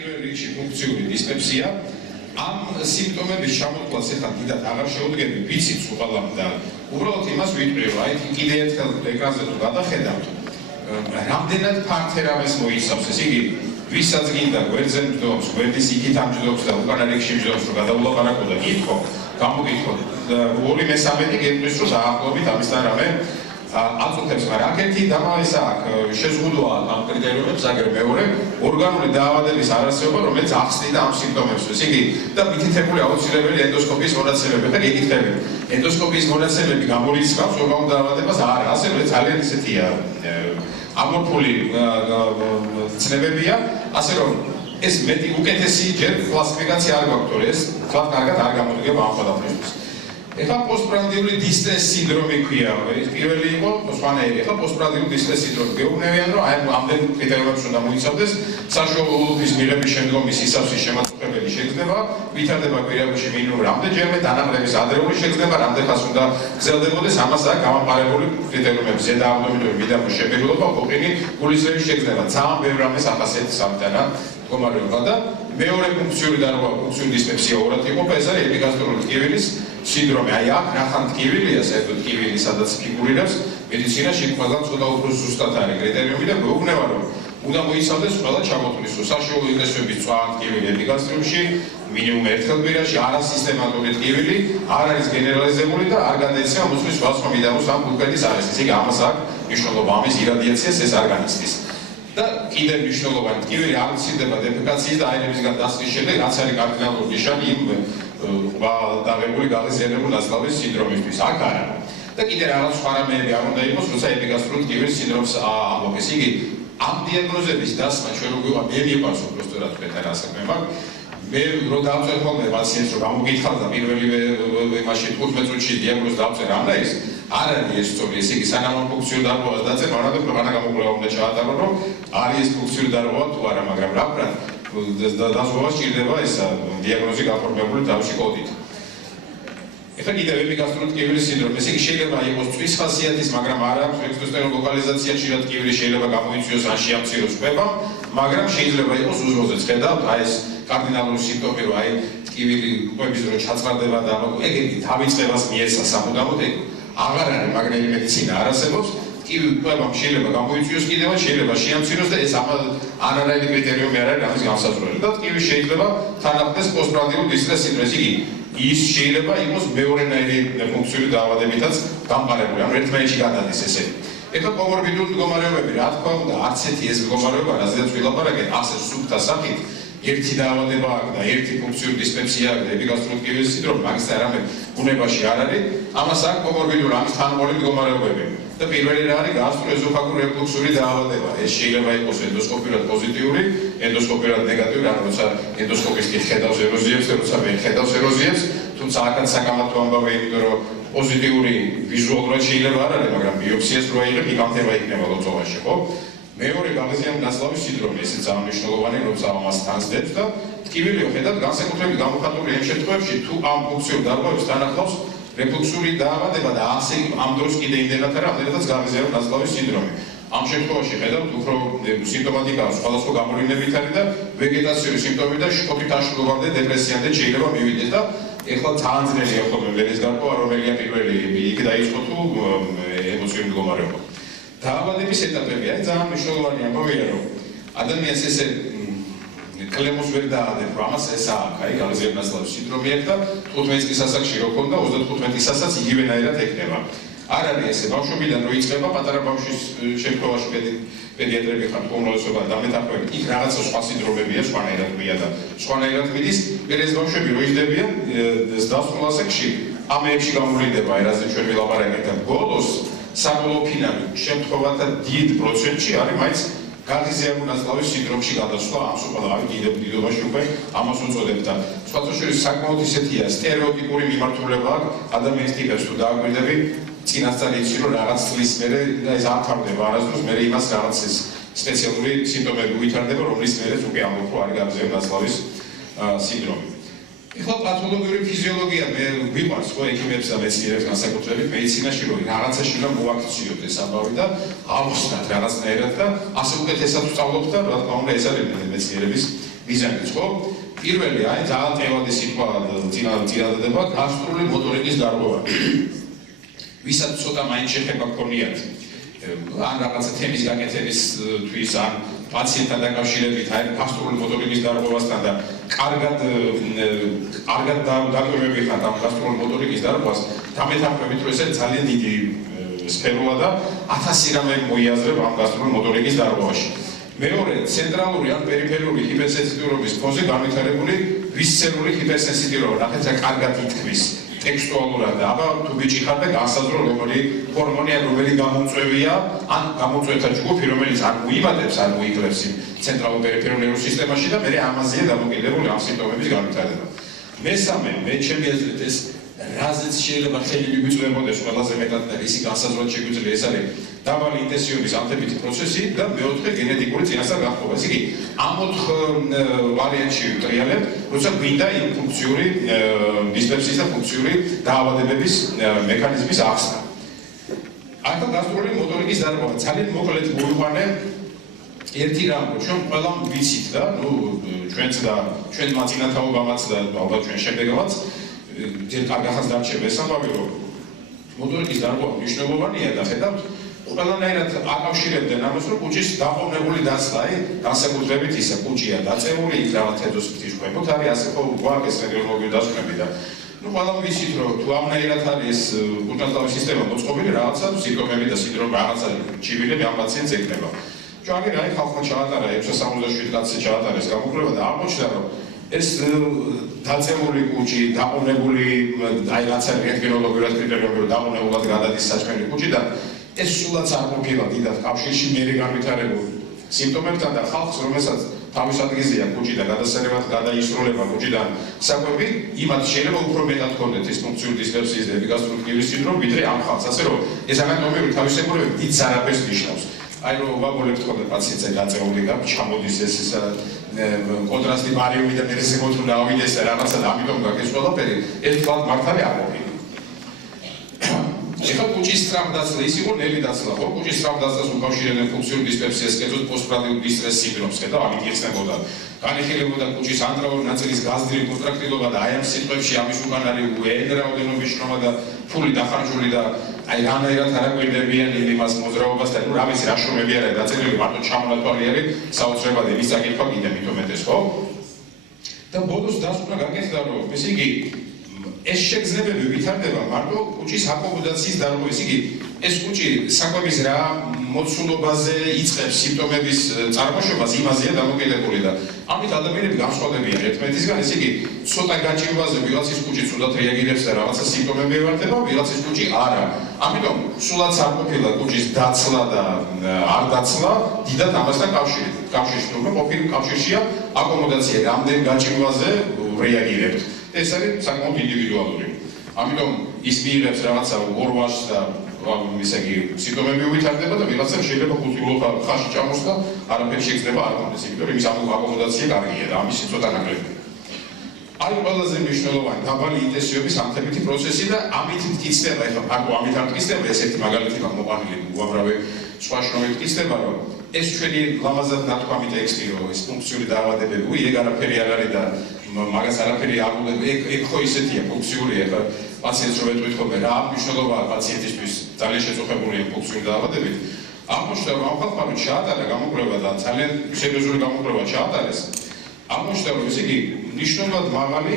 პირველ რიგში ფუნქციური დისპეპსია. Am სიმპტომების ჩამოთვლას ახლა დიდად აღარ შევდგები, ვიცით უყალამ და უბრალოდ იმას ვიტყვი, აი კიდე ერთხელ ეკრანზე თუ გადახედავთ, რამდენად ფართერავეს მოიცავს ეს იგი ვისაც გინდა გვერდზე მჯდობს, გვერდის იქით ამჯდობს და უკანა რიგში მჯდობს, რომ გადაულაპარაკო და გითხო, გამოგითხო 2/3 გეტყვის, რომ დაახლოებით ამისთან რამე აწუხებს, მაგრამ აქეთი დამალისა აქ შეზღუდვა ამ კრიტერიუმებს, აგერ მეორე ორგანული დაავადების არარსებობა, რომელიც ახსნიდა ამ სიმპტომებს. ესე იგი და მითითებული აუცილებელი ენდოსკოპიის მონაცემები და გეკითხები. ენდოსკოპიის მონაცემები გამორიცხავს ორგანულ დაავადებას არა, ასე რომ ძალიან ისეთია ამორფული ცნებებია, ასე რომ ეს მეტი უკეთესი ჯერ კლასიფიკაცია არ გვაქვს, ეს თქვა კარგად არ გამოდგება ამ ყველაფერს. ეხლა პოსტპრანდიული დისტრეს სინდრომი ქვია, ეს პირველი იყო სხვანაირი, ეხლა პოსტპრანდიული დისტრეს სინდრომი. გეუბნებიან, რომ აი ამდენ კრიტერიუმებს უნდა მოიცავდეს, საშუალო ულუფის მიღების შემდგომ ის სისავსის შემაწუხებელი შეგრძნება, ვითარდება კვირაში მინიმუმ რამდენჯერმე, დანაკლების ადრეული შეგრძნება, რამდენხანს უნდა გრძელდებოდეს, ამასაა გამამყარებული კრიტერიუმები, ზედააბდომინური მიდამოს შეფერილობა, ოყინი, გულისრევის შეგრძნება, ძალიან ბევრ რამეს ახასიათებს სამთანა მდგომარეობა და მეორე ფუნქციური დარღვევა, ფუნქციური დისპეპსია ორად იყოფა, ეს არის ეპიგასტრული ტკივილის სინდრომი. აი აქ ნახან ტკივილია, საერთოდ ტკივილი, სადაც ფიგურირებს, მედიცინაში ყველგან ცოტა უფრო ზუსტად არის კრიტერიუმი და გვეუბნება, რომ უნდა მოიცავდეს ყველა ჩამოთვლის, საშუალო ინდექსების წვავ ტკივილი ეპიგასტრიუმში, მინიმუმ ერთხელ კვირაში, არასისტემატური ტკივილი, არ არის გენერალიზებული და არ გადაეცემა მუცლის სხვა მიდამოს ამ ბულკედის არის. ესე იგი ამას აქვს მნიშვნელობა, ამის irradiatsiას ეს არ განიცდის. და კიდევ მნიშვნელოვანი ტკივილი არ მცირდება დეფეკაციის და აირებისგან დასხვის შემდეგ, რაც არის კარდინალური ნიშანი იმ დაღებული გაღიზიანებული ნაწლავის სინდრომისთვის. აქ არა. და კიდევ რაღაც სხვა რამეები არ უნდა იყოს, როცა ეპიგასტრული ტკივილის სინდრომს ამბობ. ესე იგი, ამ დიაგნოზების დასმა ჩვენ რო გვიყვება, მე მიყვარს უბრალოდ თქვენთან ასაკმე მაგ მე რო დავწერ ხოლმე პაციენტს რომ გამოგითხარ და პირველივე იმაში 15 წუთში დიაგნოზი დავწერ ამდა ის არ არის ეს სწორი. ესე იგი, სანამ ამ ფუნქციური დარღვევას დაწერ, მანამდე ქვეყანა გამოკვლევა უნდა ჩაატარო, რომ არის ეს ფუნქციური დარღვევა თუ არა, მაგრამ რა ვქრათ, დაზღვევა სჭირდება ეს დიაგნოზი გაფორმებული თავში კოდით. ეხლა კიდევ ეპიგასტრული ტკივილის სინდრომი, ესე იგი შეიძლება იყოს წვის ხასიათის, მაგრამ არ აქვს ექსპრესიული ლოკალიზაცია, ხშირად ტკივილი შეიძლება გამოიწვიოს ან შეამციროს კვება, მაგრამ შეიძლება იყოს უზროზეც. ხედავთ, აი ეს კარდინალური სიმპტომი, რომ აი ტკივილი კვების დრო ჩაწყარდება და ეგეთი თავიწყებას მიეცა სამუდამოდ, ეგ აღარ არის მაგნელი მედიცინა არ არსებობს. ტკივილი კვებამ შეიძლება გამოიწვიოს კიდევ, შეიძლება შეამციროს და ეს არანაირი კრიტერიუმი არ არის ამის განსაზღვრელი. და ტკივილი შეიძლება თანახმდეს პოსტპრანდიულ დისტრეს სინდრომს. იგი ის შეიძლება იყოს მეორენაირი ფუნქციური დაავადებითაც დამყარებული, ანუ ერთმანეთში გადადის ესე. ეხლა კომორბიდული მდგომარეობები, რა თქმა უნდა, არც ერთი ეს მდგომარეობა, რაზეც ვილაპარაკეთ, ასე სუფთა სახით, ერთი დაავადება აქვს და ერთი ფუნქციური დისპეპსია აქვს და ეპიგასტრული ტკივილის სინდრომი, მაგის არამე ბუნებაში არ არის, ამას აქვს კომორბიდული, ამის თანმოყოლი მდგომარეობები. და პირველი რა არის გასტროეზოფაგური რეფლუქსური დაავადება. ეს შეიძლება იყოს ენდოსკოპიურად პოზიტიური, ენდოსკოპიურად ნეგატიური, ანუ როცა ენდოსკოპის კი ხედავს ეროზიებს, როცა ვერ ხედავს ეროზიებს, თუმცა აქაც საკამათო ამბავია, იმიტომ რომ პოზიტიური ვიზუალურად შეიძლება არ არის, მაგრამ ბიოპსიას რო აიღებ, იგამთება იქნება ლოცვაში, ხო? მეორე გაღიზიანებული ნაწლავის სინდრომი, ესეც ძალიან მნიშვნელოვანი, როცა ამას თანსდებს და ტკივილი ხედავთ განსაკუთრებით გამოხატული იმ შემთხვევებში, თუ ამ ფუნქციურ დარღვევებს თანახლავს რეფლუქსური დაავადება და ასე ამ დროს კიდე იმდენად არა, ამდენადაც გაღიზიანებული ნაწლავის სინდრომი. ამ შემთხვევაში ხედავთ, უფრო სიმპტომატიკა სხვადასხვა გამოვლინებით არის და ვეგეტაციური სიმპტომები და შფოთით აშლობამდე დეპრესიამდე შეიძლება მივიდეს და ეხლა ძალიან ძნელია ხოლმე ვერის გარკვევა, რომელია პირველი იქ დაიწყო თუ ემოციური მდგომარეობა. დაავადების ეტაპები არის ძალიან მნიშვნელოვანი ამბავია, რომ ადამიანს ესე კლემოს ვერ დაადებ, რომ ამას ეს აქვს, აი გაღიზიანებული ნაწლავის სინდრომი აქვს და 15 წლის ასაკში რო ქონდა 35 წლისაც იგივენაირად ექნება. არ არის ესე, ბავშვობიდან რო იწყება, პატარა ბავშვის შემთხვევაში პედიატრები ხართ უმრავლესობა დამეთანხმებით, იქ რაღაცა სხვა სინდრომებია, სხვანაირად მია და სხვანაირად მიდის, ეს ბავშვები რო იჯდებიან დასწრულ ასაკში, ამეებში გამოვლინდება, რაზე ჩვენ ვილაპარაკეთ და ბოლოს საბოლოო ფინალი შემთხვევათა დიდ პროცენტში არის მაინც გაღიზიანებული ნაწლავის სინდრომში გადასვლა, ამ სულ დიდობაში უკვე ამას უწოდებთ და სხვათა შორის საკმაოდ ისეთია სტერეოტიპური მიმართულება აქვს ადამიანის ტიპებს თუ დააკვირდები, წინასწარ იცი რომ რაღაც წლის მერე და ეს არ თავდება არასდროს, მერე იმას რაღაც ეს სპეციალური სიმპტომები ვითარდება, რომლის მერეც უკვე ამბობ რომ არის გაღიზიანებული ნაწლავის სინდრომი. ეხლა პათოლოგიური ფიზიოლოგია მე ვიყვარს ხო ექიმებს და მეცნიერებს განსაკუთრებით მედიცინაში რომ რაღაცაში უნდა მოაქციოთ ეს ამბავი და ავხსნათ რაღაცნაირად და ასე უკეთესად ვსწავლობთ და რა თქმა უნდა ეს არის მეცნიერების მიზანიც, ხო? პირველი, აი ძალიან ტევადი სიტყვა წინადადება გასტრული მოტორიკის დარღვევა. ვისაც ცოტა მაინც შეხება გქონიათ ან რაღაცა თემის გაკეთებისთვის ან პაციენტთან დაკავშირებით აი გასტრული მოტორიკის დარღვევასთან და კარგად დაკვირვები ხართ ამ გასტრული მოტორიკის დარღვევას, დამეთანხმებით, რომ ეს ძალიან დიდი სფეროა და 1000 რამე მოიაზრებ ამ გასტრული მოტორიკის დარღვევაში. მეორე, ცენტრალური ან პერიფერიული ჰიპერსენსიტიურობის ფონზე განვითარებული ვისცერული ჰიპერსენსიტიურობა, ნახეთ რა კარგად ითქმის ტექსტუალურად და აბა თუ ბიჭი ხარ და განსაზღვრო რომელი ჰორმონია, რომელი გამოწვევია, ან გამოწვევთა ჯგუფი, რომელიც არ მოიმატებს, არ მოიკლებს ცენტრალურ პერიფერულ ნერვულ სისტემაში და მე ამაზეა დამოკიდებული ამ სიმპტომების განვითარება. მესამე, მე ჩემი აზრით ეს რაზეც შეიძლება ხელი მიგვიწვევოდეს ყველაზე მეტად და ისი განსაზღვრად შეგვიძლია ეს არის დაბალი ინტენსივობის ანთებითი პროცესი და მეოთხე გენეტიკური წინასწარ განხობა. ესე იგი, ამ 4 ვარიანტში ვტრიალებთ, როცა გვინდა იმ ფუნქციური დისპეპსიის და ფუნქციური დაავადებების მექანიზმის ახსნა. ახლა გასტრული მოტორიკის დარღვევა ძალიან მოკლედ მოვიყვანე ერთი რამ, რომ ჩვენ ყველამ ვიცით და ჩვენც და ჩვენ მაწინათაობამაც და ალბათ ჩვენ შემდეგამაც ძალიან კარგახაც დარჩება ესამბავი, რომ მოტორიკის დარღვევა მნიშვნელოვანია და ხედავთ ყველანაირად აკავშირებდნენ ამას, რომ კუჭის დაყოვნებული დასლა, განსაკუთრებით ისე კუჭია დაწეული, იქ რაღაც თეთრ ფრთიშქვებოთ არის, ასე ხო გვაქვს რეგულარული დასკვნები და ყველამ ვიცით, რომ თუ ამნაირად არის ეს კუჭნაძღავის სისტემა მოწყობილი, რაღაცა სიმპტომები და სინდრომი, რაღაცა ჩივილები ამ პაციენტს ექნება. ჩვენ აი ხალხმა ჩაატარა 667 კაცი ჩაატარეს გამოკვლევა და აღმოჩნდა, რომ ეს დაწეული კუჭი, დაყოვნებული, აი რაცა რენტგენოლოგიურად კრიტერიუმები დაყოვნებულად გადადის საჭმელი კუჭი და ეს სულაც არ ყოფილა დიდად კავშირში მერე განვითარებულ სიმპტომებთან და ხალხს, რომელსაც თავის ადგილზეა კუჭი და გადასარევად გადაისროლება კუჭიდან საკვები, იმათ შეიძლება უფრო მეტად ჰქონდეთ ეს ფუნქციური დისპეპსიის და ეპიგასტრული სინდრომი, ვიდრე ამ ხალხს, ასე რომ ეს ანატომიური თავისებურება დიდ არაფერს ნიშნავს. აი რომ ვაგონებთ ხოლმე პაციენტზე დაწეული და ჩამოდის ეს კონტრასტი მარიუმი და მერე ზემოთ უნდა ავიდეს და რაღაცა და ამიტომ გაკეთეს ყველაფერი, ეს თვალ მართალი არ მოვიდა. ეხლა კუჭის სწრაფდაცლა ის იყო ნელი დაცლა, ხო? კუჭის სწრაფდაცლას უკავშირებდნენ ფუნქციური დისპეპსიას, კერძოდ პოსტპრანდიულ დისტრეს სინდრომს, ხედავ, ამით იხსნებოდა. განიხილებოდა კუჭის ანდრალური ნაწილის გაზრდილი კონტრაქტილობა და აი ამ სიტყვებში ამის უკან არის უეინ რაოდენობის შრომა და ფული დახარჯული და აი რანაირად არ აკვირდებიან იმას მოძრაობას და ნუ რა ვიცი რა შრომები არის დაწერილი, მარტო ჩამონათვალი არის საოცრებად იმის საკითხვა კიდე მით უმეტეს, ხო? და ბოლოს დასკვნა გაკეთდა, რომ ესე იგი ეს შეგრძნებები ვითარდება მარტო კუჭის აკომოდაციის დარღვევის. იგი ეს კუჭი საკვების რა მოცულობაზე იწყებს სიმპტომების წარმოშობას, იმაზეა დამოკიდებული და ამით ადამიანები განსხვავდებიან ერთმანეთისგან. ესე იგი, ცოტა გაჭირვაზე ვიღაცის კუჭიც უნდათ რეაგირებს და რაღაცა სიმპტომები ევარდება, ვიღაცის კუჭი არა. ამიტომ სულაც არ ყოფილა კუჭის დაცლა და არ დაცლა დიდად ამასთან კავშირში, რომ ყოფილი კავშირშია აკომოდაცია, რამდენ გაჭირვაზე რეაგირებთ. ეს არის საკმაოდ ინდივიდუალური. ამიტომ ის მიიღებს რაღაცა ორვაშს და ისე იგი სიმპტომები უვითარდება და ვიღაცამ შეიძლება ხუთი ხაში ჩამოსვა, არაფერი შეგრძნება არ კონდეს, იმიტომ რომ ის აკომოდაცია კარგია და ამისი ცოტა ნაკლებია. არის ყველაზე მნიშვნელოვანი დაბალი ინტენსივობის ანთებითი პროცესი და ამით მტკიცდება, ეხლა ფაქტობრივად ამით არ მტკიცდება, ეს ერთი მაგალითი მაქვს მოყვანილი უამრავი სხვა შრომით მტკიცდება, რომ ეს ჩვენი ლამაზად ნათქვამი ტექსტი, რომ ეს ფუნქციური დაავადებები, ეგ არაფერი არ არის და მაგას არაფერი არ უნდა, ეგ ხო ისეთია ფუნქციურია, ხა პაციენტს რომ ეტყვით ხოლმე რა მნიშვნელობაა პაციენტისთვის ძალიან შეწუხებულია ფუნქციური დაავადებით. აღმოჩნდა, რომ ამ ხალხმა რომ ჩაატარა გამოკვლევა და ძალიან სერიოზული გამოკვლევა ჩაატარეს, აღმოჩნდა, რომ ესე იგი მნიშვნელოვნად მაღალი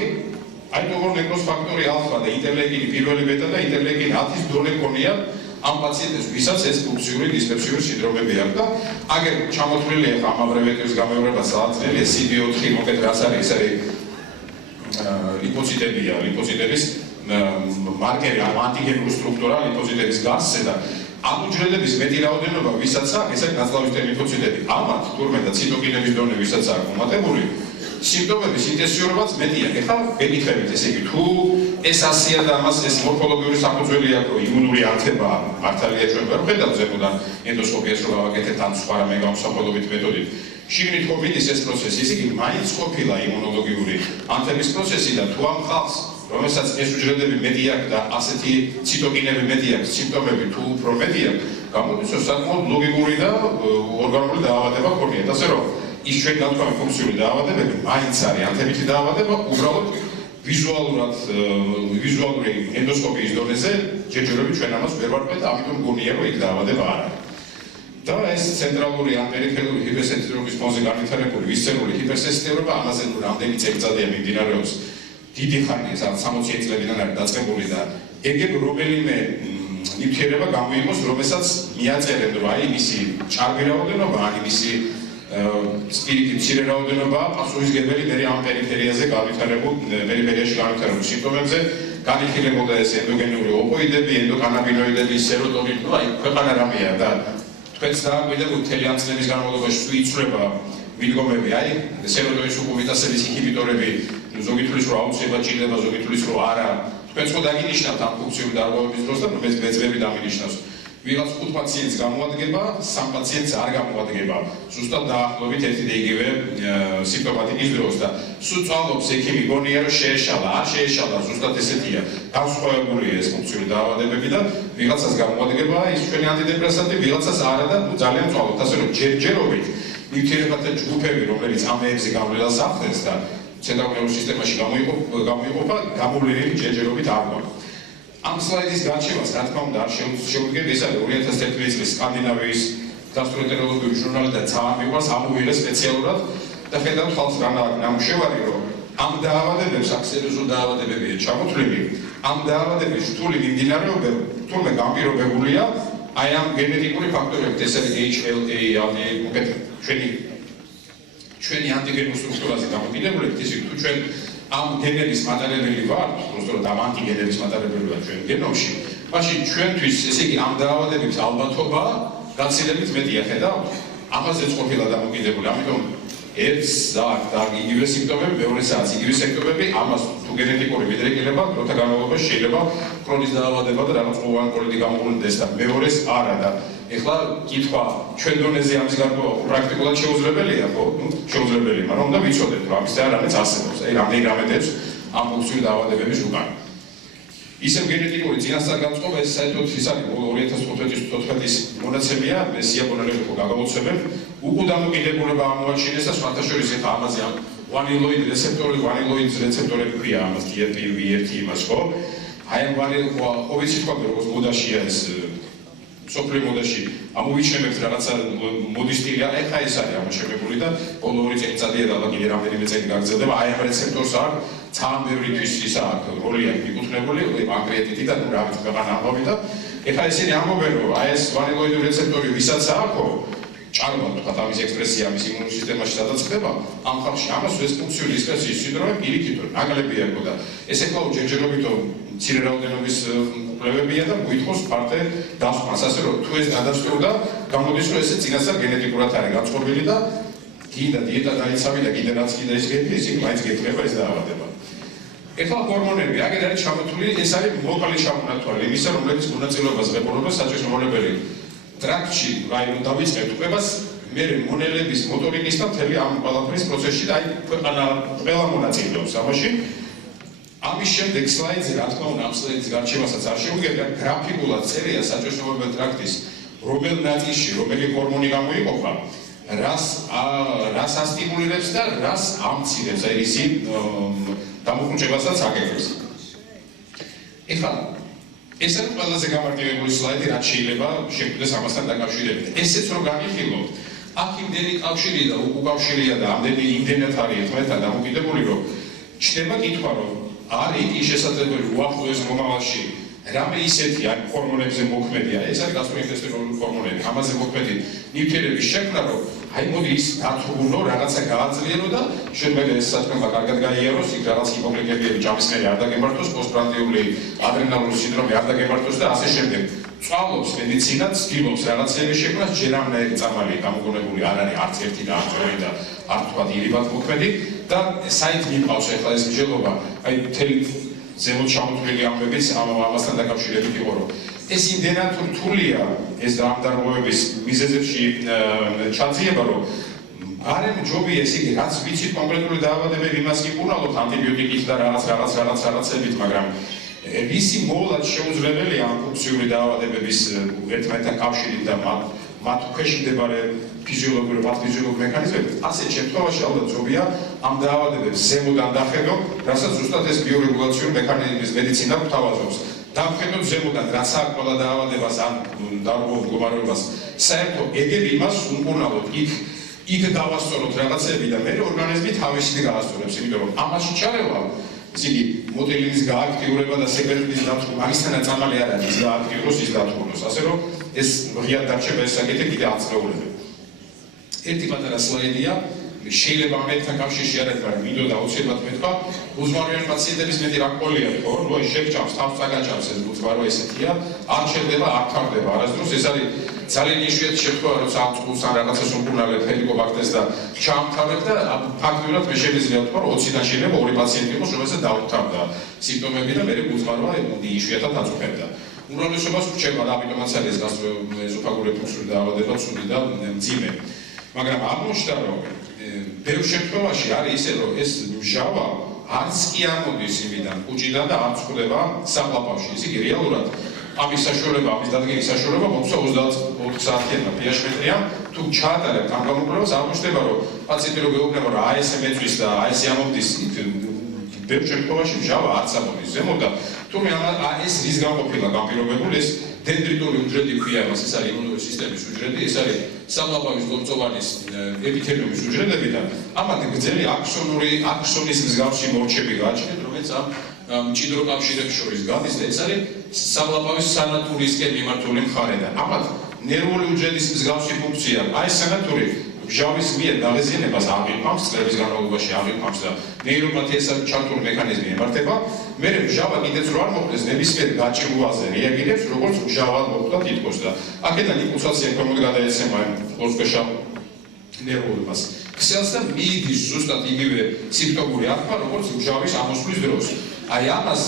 აიტომორნეკროს ფაქტორი ალფა და ინტერლეიკინი პირველი ბეტა და ინტერლეიკინი 10-ის დონე ქონია ამ პაციენტებს, ვისაც ეს ფუნქციური დისპეპსიური სინდრომები აქვს და აგერ ჩამოთვლილია ხა ამ აბრევიატურის გამეორება საათლელია CD4 მოკეთ რაც არის, ეს არის ლიპოციტებია, ლიპოციტების მარკერი, ანტიგენური სტრუქტურა ლიპოციტების გასზე და ამ უჯრედების მეტი რაოდენობა ვისაც აქვს, ეს არის ნაწლავის ლიპოციტები. ამათ თურმე და ციტოკინების დონე ვისაც აქვს მომატებული, სიმპტომების ინტენსიურობაც მეტია. ეხლა გეკითხებით, ესე იგი, თუ ეს ასია და ამას ეს მორფოლოგიური საფუძველი აქვს, რომ იმუნური ანთება მართალია ჩვენ ვერ ვხედავთ ზემოდან ენდოსკოპიას რო გავაკეთეთ ან სხვა რამე გამოსახულობით მეთოდით. შიგნით ხო მიდის ეს პროცესი, ესე იგი, მაინც ყოფილა იმუნოლოგიური ანთების პროცესი და თუ ამ ხალხს, რომელსაც ეს უჯრედები მეტი აქვს და ასეთი ციტოკინები მეტი აქვს, სიმპტომები თუ უფრო მეტი აქვს, გამოდის, რომ საკმაოდ ლოგიკური და ორგანული დაავადება ქონიათ. ასე რომ ის ჩვენ ნათქვამი ფუნქციური დაავადებები მაინც არის ანთებითი დაავადება, უბრალოდ ვიზუალური ენდოსკოპიის დონეზე ჯერჯერობით ჩვენ ამას ვერ ვარკვევთ, ამიტომ გონია რომ იქ დაავადება არ არის. და ეს ცენტრალური ან პერიფერიული ჰიპერსენსიტივობის ფონზე განვითარებული ვისცერული ჰიპერსენსიტივრობა ამაზე რამდენი წელიწადია მიმდინარეობს დიდი ხანია, 60 წლებიდან არის დაწყებული და ეგებ რომელიმე ნივთიერება გამოიყოს, რომელსაც მიაწერენ რომ აი მისი ჭარბი რაოდენობა, ან მისი სპირიტი მცირე რაოდენობაა პასუხისმგებელი მე ამ პერიფერიაში განვითარებულ სიმპტომებზე განიხილებოდა ეს ენდოგენური ოპოიდები, ენდოკანაბინოიდები, სეროტონინი, ну აი ქვეყანა რამეა და თქვენს დააკვირდებით მთელი ამ წლების განმავლობაში თუ იცვლება მიდგომები, აი სეროტონის უკუპიტასების ინჰიბიტორები, ზოგი თვლის რომ აუცილებლად ჭირდება, ზოგი თვლის რომ არა. თქვენ ხო დაგინიშნავთ ამ ფუნქციური დარღვევების დროს და მეც ბეძები დამინიშნავს. ვიღაც 5 პაციენტს გამოადგება, 3 პაციენტს არ გამოადგება. ზუსტად დაახლოებით ერთი და იგივე სიმპტომატიკის დროს და სულ წვალობს ექიმი გონია რომ შეეშალა, არ შეეშალა, ზუსტად ესეთია. განსხვავებულია ეს ფუნქციური დაავადებები და ვიღაცას გამოადგება ის ჩვენი ანტიდეპრესანტი, ვიღაცას არა და ძალიან წვალობთ. ასე რომ ჯერჯერობით ნივთიერებათა ჯგუფები, რომელიც ამეებზე გავლენას ახდენს და ცენტრალურ სისტემაში გამოიყოფა, გამოვლენილი ჯერჯერობით არ გვაქვს. ამ სლაიდის გარჩევას, რა თქმა უნდა, არ შეუდგეთ, ეს არის 2011 წლის სკანდინავიის გასტროენტეროლოგიური ჟურნალი და ძალიან მიყვარს, ამოვიღეს სპეციალურად და ხედავთ ხალხს რა ნამუშევარი, რომ ამ დაავადებებს, აქ სერიოზული დაავადებებია ჩამოთვლილი, ამ დაავადების რთული მიმდინარეობა თურმე განპირობებულია აი ამ გენეტიკური ფაქტორებით, ეს არის HLA, უკეთ ჩვენი ანტიგენურ სტრუქტურაზე დამოკიდებული, ისე თუ ჩვენ ამ გენების მატარებელი ვართ, უბრალოდ ამ ანტიგენების მატარებელი ვართ ჩვენ გენომში, მაშინ ჩვენთვის ესე იგი ამ დაავადების ალბათობა გაცილებით მეტია, ხედავთ? ამაზეც ყოფილა დამოკიდებული, ამიტომ ერთს და იგივე სიმპტომები, მეორესაც იგივე სიმპტომები, ამას თუ გენეტიკური მიდრეკილება, დროთა განმავლობაში შეიძლება ქრონის დაავადება და რაღაც ყოველგვარი კოლედი გამოვლინდეს და მეორეს არა და ეხლა კითხვა ჩვენ დონეზე ამის გარკვევა პრაქტიკულად შეუძლებელია, ხო? შეუძლებელია, მაგრამ უნდა ვიცოდეთ, რომ ამის არამეც არსებობს. აი რამდენი რამედებს ამ ფუნქციური დაავადებების უკან. ისევ გენეტიკური წინასწარ-განწყობა ეს საერთოდ ის არის 2015-14 მონაცემია, ეს იაპონელები ხო გაგაუცებენ, უკუ დამოკიდებულება ამოაჩინეს და სხვათა შორის ეხლა ამაზე ამ ვანილოიდ რეცეპტორები ქვია ამას TRPV1 იმას, ხო? აი ამ ხო ვიცი თქვა როგორც მოდაშია ეს სოფლიო მოდაში ამოვიჩნევთ რაღაცა მოდის სტილი, ეხლა ეს არის ამოშენებული და ბოლო 2 წელიწადია და კიდე რამდენიმე წელი გაგრძელდება, აი ამ რეცეპტორს აქვს ძალიან ბევრი თვის ის აქვს როლი აქვს მიკუთვნებული, პანკრეატიტი და რაღაც ქვეყანა ამბობი და ეხლა ისინი ამბობენ რომ აი ეს ვანილოიდური რეცეპტორი ვისაც აქვს ჭარბად თქვა ამის ექსპრესია ამის იმუნურ სისტემაში სადაც ხდება, ამ ხალხში ამას ეს ფუნქციური დისპერსიის სინდრომი პირიქით ნაკლებია იყო და ეს ეხლა ჯერჯერობით მცირე რაოდენობის კვლევებია და მოითხოვს ფართე დასკვნას, ასე რომ თუ ეს გადასწორდა, გამოდის რომ ესე წინასწარ გენეტიკურად არის განწყობილი და კიდე დიეტა დაიცავი და კიდე რაც კიდე ის გეტყვი, ის მაინც გეტყვება ეს დაავადება. ეხლა ჰორმონები, აგერ არის ჩამოთვლილი, ეს არის მოყალი ჩამონათვალი იმისა, რომლებიც მონაწილეობას ღებულობს საჭიროებრივ ტრაქტში, აი რომ დავიწყებთ ყვებას, მე მონელების მოტორიკის და მთელი ამ ყველაფრის პროცესში და აი ქვეყანა ყველა მონაწილეობს ამაში. ამის შემდეგ სლაიდზე, რა თქმა უნდა, ამ სლაიდის გარჩევასაც არ შეუდგებია, გრაფიკულად წერია საჭიროებრივ ტრაქტის რომელ ნაწილში, რომელი ჰორმონი გამოიყოფა, რას ასტიმულირებს და რას ამცირებს, აი ისი დამოუკიდებლობასაც აკეთებს. ეხლა ეს არის ყველაზე გამარტივებული სლაიდი, რაც შეიძლება შეგვიდეს ამასთან დაკავშირებით. ესეც რომ განიხილოთ, აქ იმდენი კავშირი და უკავშირია და იმდენად არის ერთმანეთთან დამოკიდებული, რომ ჩნდება კითხვა, რომ არის ის შესაძლებელი უახლოეს მომავალში რამე ისეთი ან ჰორმონებზე მოქმედია, ეს არის გასტროინტესტინალური ჰორმონები, ამაზე მოქმედი ნივთიერების შექმნა, რომ აი მოდი ის დათრგუნო, რაღაცა გააძლიერო და შემდგომ ეს საქმე კარგად გაიაროს, იქ რაღაც ჰიპოგლიკემიები ჯამისმერი არ დაგემართოს, პოსტპრანდიული ადრენალური სინდრომი არ დაგემართოს და ასე შემდეგ. წვალობს მედიცინა, ცდილობს რაღაცების შექმნას, ჯერ ამნაირი წამალი გამოგონებული არ არის არც ერთი და არც ორი და არ თქვა ირიბად მოქმედი და საით მიყავს ახლა ეს მსჯელობა, აი მთელი ზემოთ ჩამოთვლილი ამბების ამასთან დაკავშირებით იყო, რომ ეს იმდენად რთულია ეს დამდარღვევების მიზეზებში ჩაძიება, რომ არემ ჯობია ეს იგი რაც ვიცით კონკრეტული დაავადებები იმას კიკურნალობთ ანტიბიოტიკით და რაღაცებით, მაგრამ ვისი მოვლა შეუძლებელია ამ ფუნქციური დაავადებების ერთმანეთთან კავშირით და მათ ქვეშ მდებარე ფიზიოლოგიური მექანიზმები, ასეთ შემთხვევაში ალბათ ძობია ამ დაავადებებს ზემოდან დახედო, რასაც ზუსტად ეს ბიორეგულაციური მექანიზმის მედიცინა გვთავაზობს. დავხედოთ ზემოდან, რაც აქვს ყველა დაავადებას ან დარღვეულ მდგომარეობას, საერთო ეგები იმას უმკურნალოდ იქ დავასწოროთ რაღაცები და მე ორგანიზმი თავისით გაასწორებს, იმიტომ რომ ამაში ჩარევა ისე იგი მოტილინის გააქტიურება და სეკრეტის დათხოვნა მაგისთანაც ამალი არ არის გააქტიუროს ის დათხოვნოს, ასე რომ ეს ღიად დარჩება ეს საკითხი კიდე აწეულები. ერთი პატარა სლაიდია შეიძლება ამეთთან კავშირში არ არის, მაგრამ მინდოდა აუცილებლად მეთქვა, უზმარიანი პაციენტების მეტი რა ყოლია ხო, რომ შეჭამს, თავს წაგაჭამს ეს უზმარო ესეთია, არ შედება, არ თავდება, არასდროს ეს არის ძალიან იშვიათი შემთხვევა, როცა ამ წყულს ან რაღაცას უმკურნალებ ჰელიკობაქტერს და ჩამთავრებ და ფაქტობრივად მე შემიძლია ვთქვა, რომ 20-დან შეიძლება 2 პაციენტი იყოს, რომელსაც დაუთავდა სიმპტომები და მე უზმაროა იშვიათად აწუხებდა. უმრავლესობას რჩება და ამიტომაც არის გასტროეზოფაგური რეფლუქსური დაავადება, ცუდი და მძიმე. მაგრამ აღმოჩნდა, რომ ბევრ შემთხვევაში არის ისე, რომ ეს მჟავა არც კი ამოდის იმიდან კუჭიდან და არც ხდება საფლავში. ისე იგი რეალურად ამის საშუალება, ამის დადგენის საშუალება მოგვცა 24 საათიანმა pH-მეტრია. თუ ჩაატარებთ ამ გამოკვლევას, აღმოჩნდება, რომ პაციენტი რო გეუბნება, რომ აი ესე მეწვის და აი ესე ამოდის, ბევრ შემთხვევაში მჟავა არც ამოდის ზემოთ და თუმე ეს რის განყოფილა განპირობებული, ეს დენდრიტული უჯრედი ქვია მას, ეს არის იმუნური სისტემის უჯრედი, ეს არის სამლაპავის ლორწოვანის ეპითელიუმის უჯრედები და ამათ გრძელი აქსონის მსგავსი მორჩები გააჩნიათ, რომელიც ამ მჭიდრო კავშირებს შორის გადის და ეს არის სამლაპავის სანატურისკენ მიმართული მხარე და ამათ ნერვული უჯრედის მსგავსი ფუნქცია, აი სანატური მჟავის მიერ დაღიზიანებას აღიქვამს, წლების განმავლობაში აღიქვამს და ნეიროპათიას ჩართული მექანიზმი ემართება, მე მჟავა კიდეც რო არ მოხდეს ნებისმიერ გაჭირვაზე რეაგირებს, როგორც მჟავა მოხდა თითქოს და აქედან იმპულსაცია ქვემოთ გადაეცემა ყურსქვეშა ნერვულობას. ქსელს და მიდის ზუსტად იგივე სიმპტომური აღქმა, როგორც მჟავის ამოსვლის დროს. აი ამას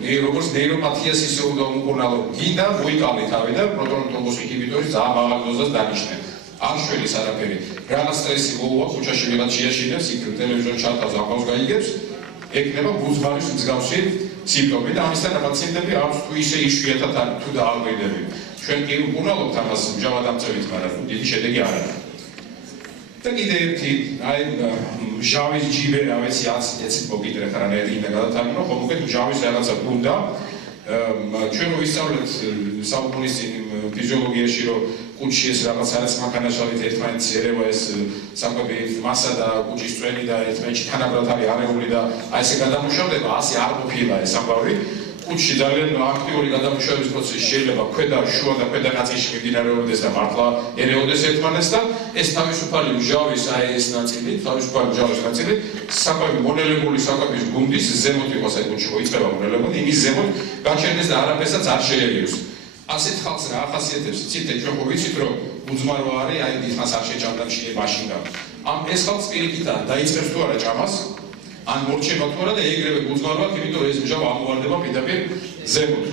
როგორც ნეიროპათიას ისე უნდა უმკურნალო, გინდა მოიკავე თავი და პროტონ თრომბოს ინჰიბიტორის ძალიან მაღალ დოზას დანიშნე. არ შველის არაფერი. რაღაც სტრესი მოუვა, ქუჩაში ვიღაც შეაშინებს, იქ ტელევიზორ ჩატავს, ამბავს გაიგებს, ეკნება ბუზმარის მსგავსი სიმპტომი და ამისთან პაციენტები არც თუ ისე იშვიათად არის თუ დაავადები. ჩვენ კი ვკურნალობთ ამას მჟავადამწევით, მაგრამ დიდი შედეგი არ აქვს. და კიდე ერთი, აი მჟავის ჯიბე, რა ვიცი, აცი მოგიტრე ხარანაირი უნდა გადათარგმნო, ხომ უკეთ მჟავის რაღაცა გუნდა. ჩვენ რო ვისწავლეთ საუკუნის წინ ფიზიოლოგიაში, რომ კუჭში ეს რაღაც არის მანქანაშავით ერთმანეთს ერევა ეს საკვები მასა და კუჭის წვენი და ერთმანეთში თანაბრად არის არეული და აი ესე გადამუშავდება, ასე არ ყოფილა ეს ამბავი. კუჭში ძალიან აქტიური გადამუშავების პროცესი შეიძლება ქვედა, შუა და ქვედა ნაწილში მიმდინარეობდეს და მართლა ერეოდეს ერთმანეთს და ეს თავისუფალი მჟავის აი ეს ნაწილი, თავისუფალი მჟავის ნაწილი, საკვები მონელებული საკვების გუნდის ზემოთ იყოს აი კუჭში მოიწება მონელებული, იმის ზემოთ გაჩერდეს და არაფერსაც არ შეერიოს. ასეთ ხალხს რა ახასიათებს, იცით, ჩვენ ხო ვიცით, რომ უძმარო არის, აი დიდხანს არ შეჭამდა მაშინ მაშინდა. ეს ხალხს პირიქითა დაიწყებს თუ არა ჭამას, ან მორჩება თუ არა და ეგრევე უძმაროა, იმიტომ რომ ეს მჟავა ამოვარდება პირდაპირ ზემოთ.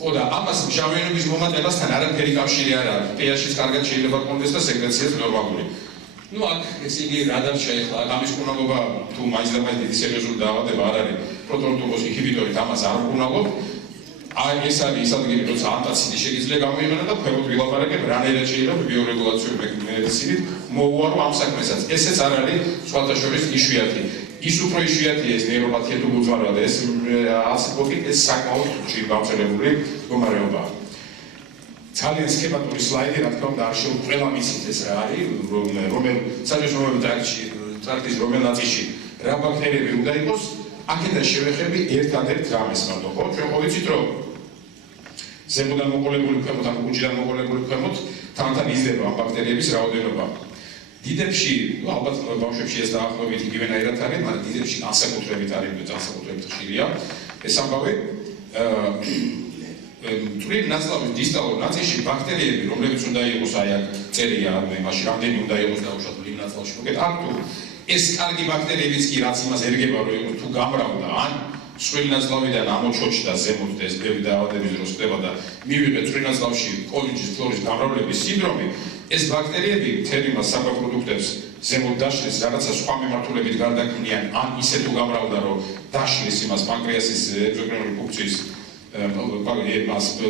ხო და ამას მჟავიანობის მომატებასთან არაფერი კავშირი არ აქვს. pH-იც კარგად შეიძლება გქონდეს და სეკრეციაც ნორმალური. აქ ესე იგი რა დარჩა ახლა, ამის კურნალობა თუ მაინც და მაინც დიდი სერიოზული დაავადება არ არის, პროტონ თრომბოს ინჰიბიტორით ამას არ ვკურნალობ. აი ეს არის ის ადგილი, როცა ანტაციდი შეიძლება გამოიყენა და ქვემოთ ვილაპარაკებ, რანაირად შეიძლება ბიორეგულაციური მედიცინით მოუარო ამ საქმესაც. ესეც არ არის სხვათა შორის იშვიათი. ის უფრო იშვიათია ეს ნეიროპათია თუ უძმაროა და ეს ასე ვთქვით, ეს საკმაოდ ხშირი გავრცელებული მდგომარეობაა. ძალიან სქემატური სლაიდი, რა თქმა უნდა, არ შეუძლია ყველა მისით ეს რა არის, რომელ საჯარო ტრაქტის რომელ ნაწილში რა ბაქტერიები უნდა იყოს. აქედან შევეხები ერთადერთ რამეს მარტო, ხო? ჩვენ ხო ვიცით, რომ ზემოდან მოყოლებული ქვემოთ, ან კუჭიდან მოყოლებული ქვემოთ თანთან იზრდება ამ ბაქტერიების რაოდენობა. დიდებში, ალბათ ბავშვებში ეს დაახლოებით იგივენაირად არის, მაგრამ დიდებში განსაკუთრებით არის, განსაკუთრებით ხშირია ეს ამბავი. წვრილი ნაწლავის დისტალურ ნაწილში ბაქტერიები, რომლებიც უნდა იყოს, აი აქ წერია, მაშინ რამდენი უნდა იყოს დაუშვათ იმ ნაწლავში, მოგეთ არ თუ ეს კარგი ბაქტერიებიც კი რაც იმას ერგება, რომ თუ გამრავდა, ან წვრილი ნაწლავიდან ამოჩოჩდა ზემოთ და ეს ბევრი დაავადების დროს ხდება და მივიღეთ წვრილი ნაწლავში კოლიჯის ფლორის გამრავლების სინდრომი, ეს ბაქტერიები მთელი მას საფროდუქტებს ზემოთ დაშლის რაღაცა სხვა მიმართულებით გარდაქმნიან, ან ისე თუ გამრავდა, რომ დაშლის იმას პანკრეასის ეგზოგენური ფუნქციის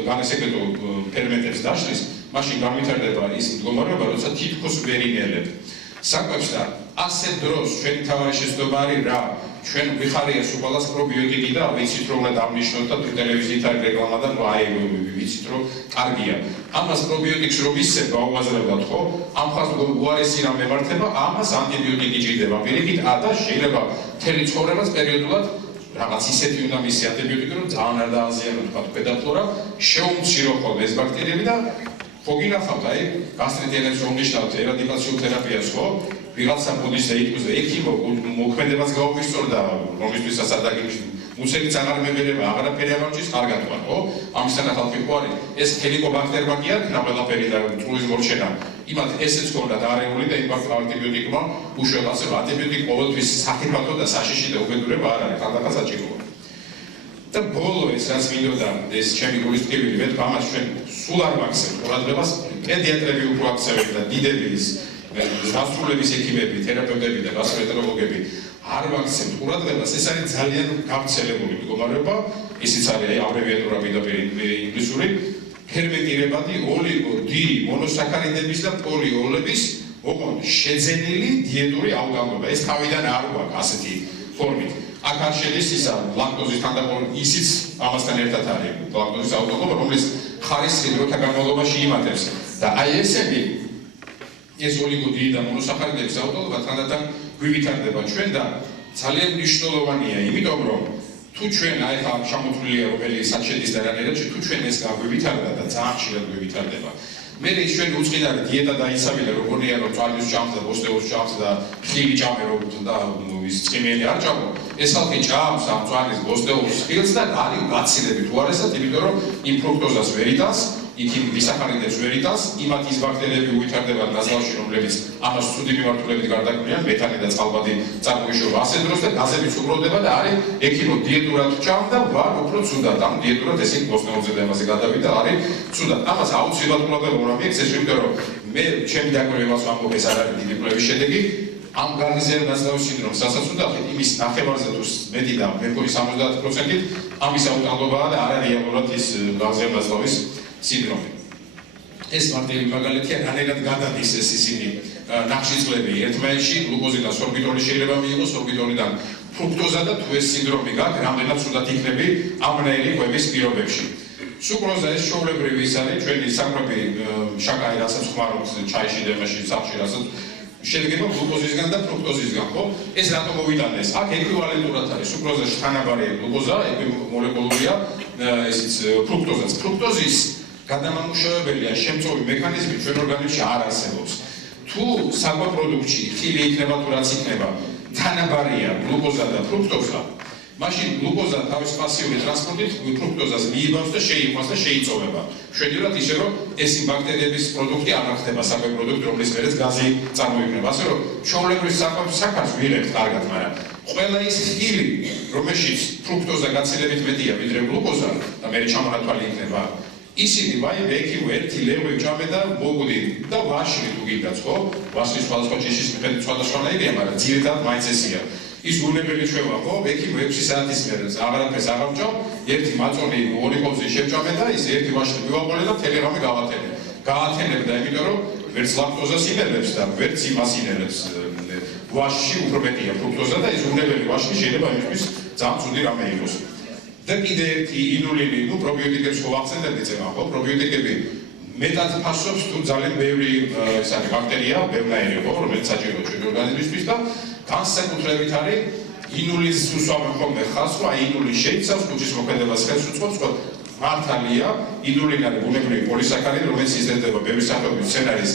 განსაკუთრებულ ფერმენტებს დაშლის, მაშინ განვითარდება ის მდგომარეობა, როცა თითქოს ვერ ინელებ საკვებს და ასეთ დროს ჩვენი თავარი შეცდომა არის რა ჩვენ ვიხარიეს უყალას პრობიოტიკი და ვიცით რომ უნდა დავნიშნოთ და ტელევიზიით არის რეკლამა და აი ვიცით რომ კარგია ამას პრობიოტიკს რომ ისე გაუაზრებდათ ხო ამ ხას უარესი რამ მემართება ამას ანტიბიოტიკი ჭირდება პირიქით და შეიძლება მთელი ცხოვრებას პერიოდულად რაღაც ისეთი უნდა მისცი ანტიბიოტიკი რომ ძალიან არ დააზიანოთ თქვა ქვედაფლორა შეუმცირო ხოლმე ეს ბაქტერიები და მოგინახავთ აი გასტრიტიანებს რომ ნიშნავთ ერადიკაციულ თერაპიას ხო ვიღაცა მოდის და იტყვის ექიმო მოქმედებას გაუვისწორდა რომლისთვისაც ადაგინიშნო მუსელის აღარმებერება აღარაფერი აღარჩის კარგად ვარ ხო ამისთან ხალხი ხო არის ეს ჰელიკობაქტერმა კი არ ქნა ყველაფერი და წულის მორჩენა იმათ ესეც ქონდა დაარეული და იმ ანტიბიოტიკმა უშუალოდ ასე ანტიბიოტიკი ყოველთვის საფრთხო და საშიში და უბედურება არ არის ხალხად საჭიროა და ბოლო ეს რაც მინდოდა ეს ჩემი გულის ტკივილი მე თამაშ ჩვენ სულ არ ვაქცევთ ყურადღებას პედიატრები უფრო აქცევენ და დიდები ის დასრულების ექიმები, თერაპევტები და გასტროენტეროლოგები არ ვაქცევთ ყურადღებას ეს არის ძალიან გავრცელებული მდგომარეობა ისიც არის აი აბრევიატურა პირდაპირ ინგლისური ფერმენტირებადი ოლიგო დი მონოსაქარიდების და პოლიოლების ოღონდ შეძენილი დიეტური აუტანობა ეს თავიდან არ გვაქვს ასეთი ფორმით აქ არ შედის ისა ლაქტოზის თანდაყოლი ისიც ამასთან ერთად არის ლაქტოზის აუტანობა რომელიც ხარისხი დროთა განმავლობაში იმატებს და აი ესები ეს ოლიგოდი და მონოსაქარიდების აუტანობა თანდათან გვივითარდება ჩვენ და ძალიან მნიშვნელოვანია იმიტომ რომ თუ ჩვენ აი ხა შემოთვლილია რომელიც შედის და რანაირად თუ ჩვენ ეს გაგვივითარდა და ძალიან ხშირად გვივითარდება მე ის ჩვენ უწყინარი დიეტა დაისაბინა როგორია რომ წვარის ჭამს და ბოსტეოს ჭამს და ხილი ჭამე რომ და ის წიმენი არ ჭამო ეს ხალხი ჭამს ამ წვარის ბოსტეოს ხილს და არის გაცილებით უარესად იმიტომ რომ იმ ფრუქტოზას ვერ იტანს იქ დისაქარიდებს ვერ იტანს იმათ ის ბაქტერიები უვითარდება გაზალში რომლებიც ამას ცუდი მიმართულებით გარდაქმნიან მეთანი და წყალბადი წარმოიშობა ასე დროს და გაზებიც უბრალდება და არის ექიმო დიეტურად ჭამ და ვარ უფრო ცუდად ამ დიეტურად ესე ბოსტეოზე და ამაზე გადავიდა არის ცუდად ამას აუცილებლად ყურადღება უნდა მიექცეს იმიტომ რომ მე ჩემი დაკვირვებას ვამბობ ეს არ არის დიდი კვლევის შედეგი ამ გარნიზერულ ნაცნავის სინდრომს რასაც ვთქვით იმის ნახევარზე თუ მეტი და მე მგონი 70%-ით ამის აუტანობაა და არ არის რეალურად ის გარნიზერულ ნაცნავის სინდრომი. ეს მარტივი მაგალითია, რანაირად გადადის ეს ისინი ნახშირწყლები ერთმანეთში, გლუკოზი და სორბიტოლი შეიძლება მიიღოს სორბიტოლიდან ფრუქტოზა და თუ ეს სინდრომი გაქვს, რამდენად ცუდად იქნები ამნაირი კვების პირობებში. სუკროზა ეს ჩვეულებრივი ის არის, ჩვენი საკვები შაკარი, რასაც ხმარობთ ჩაიში და მაშინ საფში, რასაც შედგება გლუკოზისგან და ფრუქტოზისგან, ხო? ეს რატომ მოვიტანეს? აქ ეკვივალენტურად არის სუკროზაში თანაბარია გლუკოზა, ეკვიმოლეკულურია ესიც ფრუქტოზაც. ფრუქტოზის გადამამუშავებელია შემწოვი მექანიზმი ჩვენ ორგანიზმში არ არსებობს. თუ საკვებ პროდუქტში ხილი იქნება თუ რაც იქნება, თანაბარია გლუკოზა და ფრუქტოზა, მაშინ გლუკოზა თავის პასიური ტრანსპორტით ფრუქტოზას მიიბავს და შეიყვანს და შეიწოვება. შვედურად ისე რომ ეს იმ ბაქტერიების პროდუქტი არ ხდება საკვებ პროდუქტი, რომლის მერეც გაზი წარმოიქმნება. ასე რომ ჩვეულებრივ საკვებს საქარს ვიღებთ კარგად, მაგრამ ყველა ის ხილი, რომელშიც ფრუქტოზა გაცილებით მეტია ვიდრე გლუკოზა და მე ჩამონათვალი იქნება ისინი ვაიმე ექიმო ერთი ლეღვი ჭამე და მოგვდი და ვაშლი თუ გინდაც ხო? ვაშლის სხვადასხვა ჭიშის მიხედვით სხვადასხვანაირია, მაგრამ ძირითადად მაინც ესია. ის უნებელი ჩვევა ხო? ექიმო 6 საათის მერე აღარაფერს აღავჭავ, ერთი მაწონი ოლიკოზი შევჭამე და ის ერთი ვაშლი მივაყოლე და მთელი ღამე გავათენე. გაათენებდა, იმიტომ რომ ვერც ლაქტოზას ინელებს და ვერც იმას ინელებს. ვაშში უფრო მეტია ფრუქტოზა და ის უნებელი ვაშლი შეიძლება იმისთვის ძალიან ცუდი რამე იყოს. და კიდე ერთი ინულინი, ნუ პრობიოტიკებს ხო ვახსენებთ იცემა ხო? პრობიოტიკები მეტად ფასობს თუ ძალიან ბევრი ეს არის ბაქტერია, ბევრნაირი ხო, რომელიც საჭიროა ჩვენი ორგანიზმისთვის და განსაკუთრებით არის ინულინის უსვამენ ხოლმე ხაზს, რომ აი ინულინი შეიცავს კუჭის მოქმედებას ხელს უწყობს, ხო? მართალია, ინულინი არის ბუნებრივი პოლისაქარიდი, რომელიც იზრდება ბევრი სახეობის მცენარის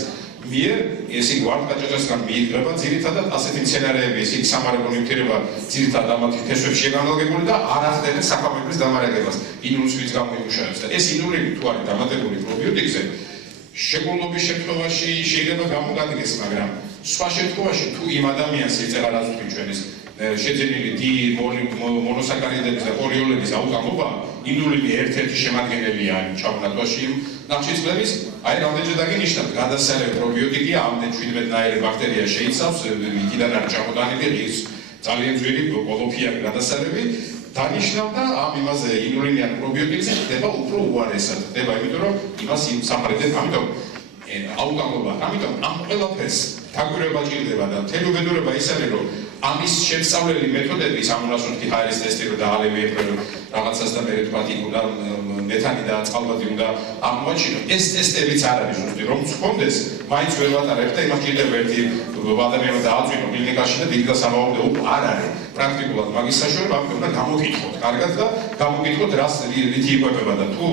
მიერ, ესე იგი ვარდკაჭაჭასგან მიიღება ძირითადად ასეთი მცენარეები, ესე იგი სამარაგო ნივთიერება ძირითადად ამათი თესვებში განლაგებული და არ ახდენენ საქამეების დამარაგებას ინულინის გამოიმუშავებს და ეს ინულინი თუ არის დამატებული პრობიოტიკზე შეგულობის შემთხვევაში შეიძლება გამოგადგეს, მაგრამ სხვა შემთხვევაში თუ იმ ადამიანს ეწევა რაც თქვი ჩვენ ეს შეძენილი დი მონოსაქარიდების და პოლიოლების აუტანობა ინულინი ერთ-ერთი შემადგენელია ჩამონათვალში ნახშირწყლების აი რამდენჯერ დაგინიშნავთ გადასარევი პრობიოტიკი ამდენ 17-ნაირი ბაქტერია შეიცავს იქიდან არის ჩამოტანილი ღირს ძალიან ძვირი კოლოფია გადასარევი დანიშნავდა ამ იმაზე ინულინიან პრობიოტიკზე ხდება უფრო უარესად ხდება იმიტომ რომ იმას საფრთხე ამიტომ აუტანლობა. ამიტომ ამ ყველაფერს დაგვირება ჭირდება და მთელი უბედურება ის არის, რომ ამის შესწავლელი მეთოდები, სამონასოთი ჰაერის ტესტი რო დაალევი ეფრო რაღაცას და მე ვთქვათ იქ უნდა მეთანი და წყალბადი უნდა აღმოაჩინო. ეს ტესტებიც არ არის ზუსტი, რომ გქონდეს, მაინც ვერ ვატარებ და იმას ჭირდება ერთი ადამიანმა დააწვინო კლინიკაში და დიდ გასამოვარდე არ არის. პრაქტიკულად მაგის საშუალება ამიტომ უნდა გამოკითხოთ. კარგად და გამოკითხოთ რას რითი იკვებება და თუ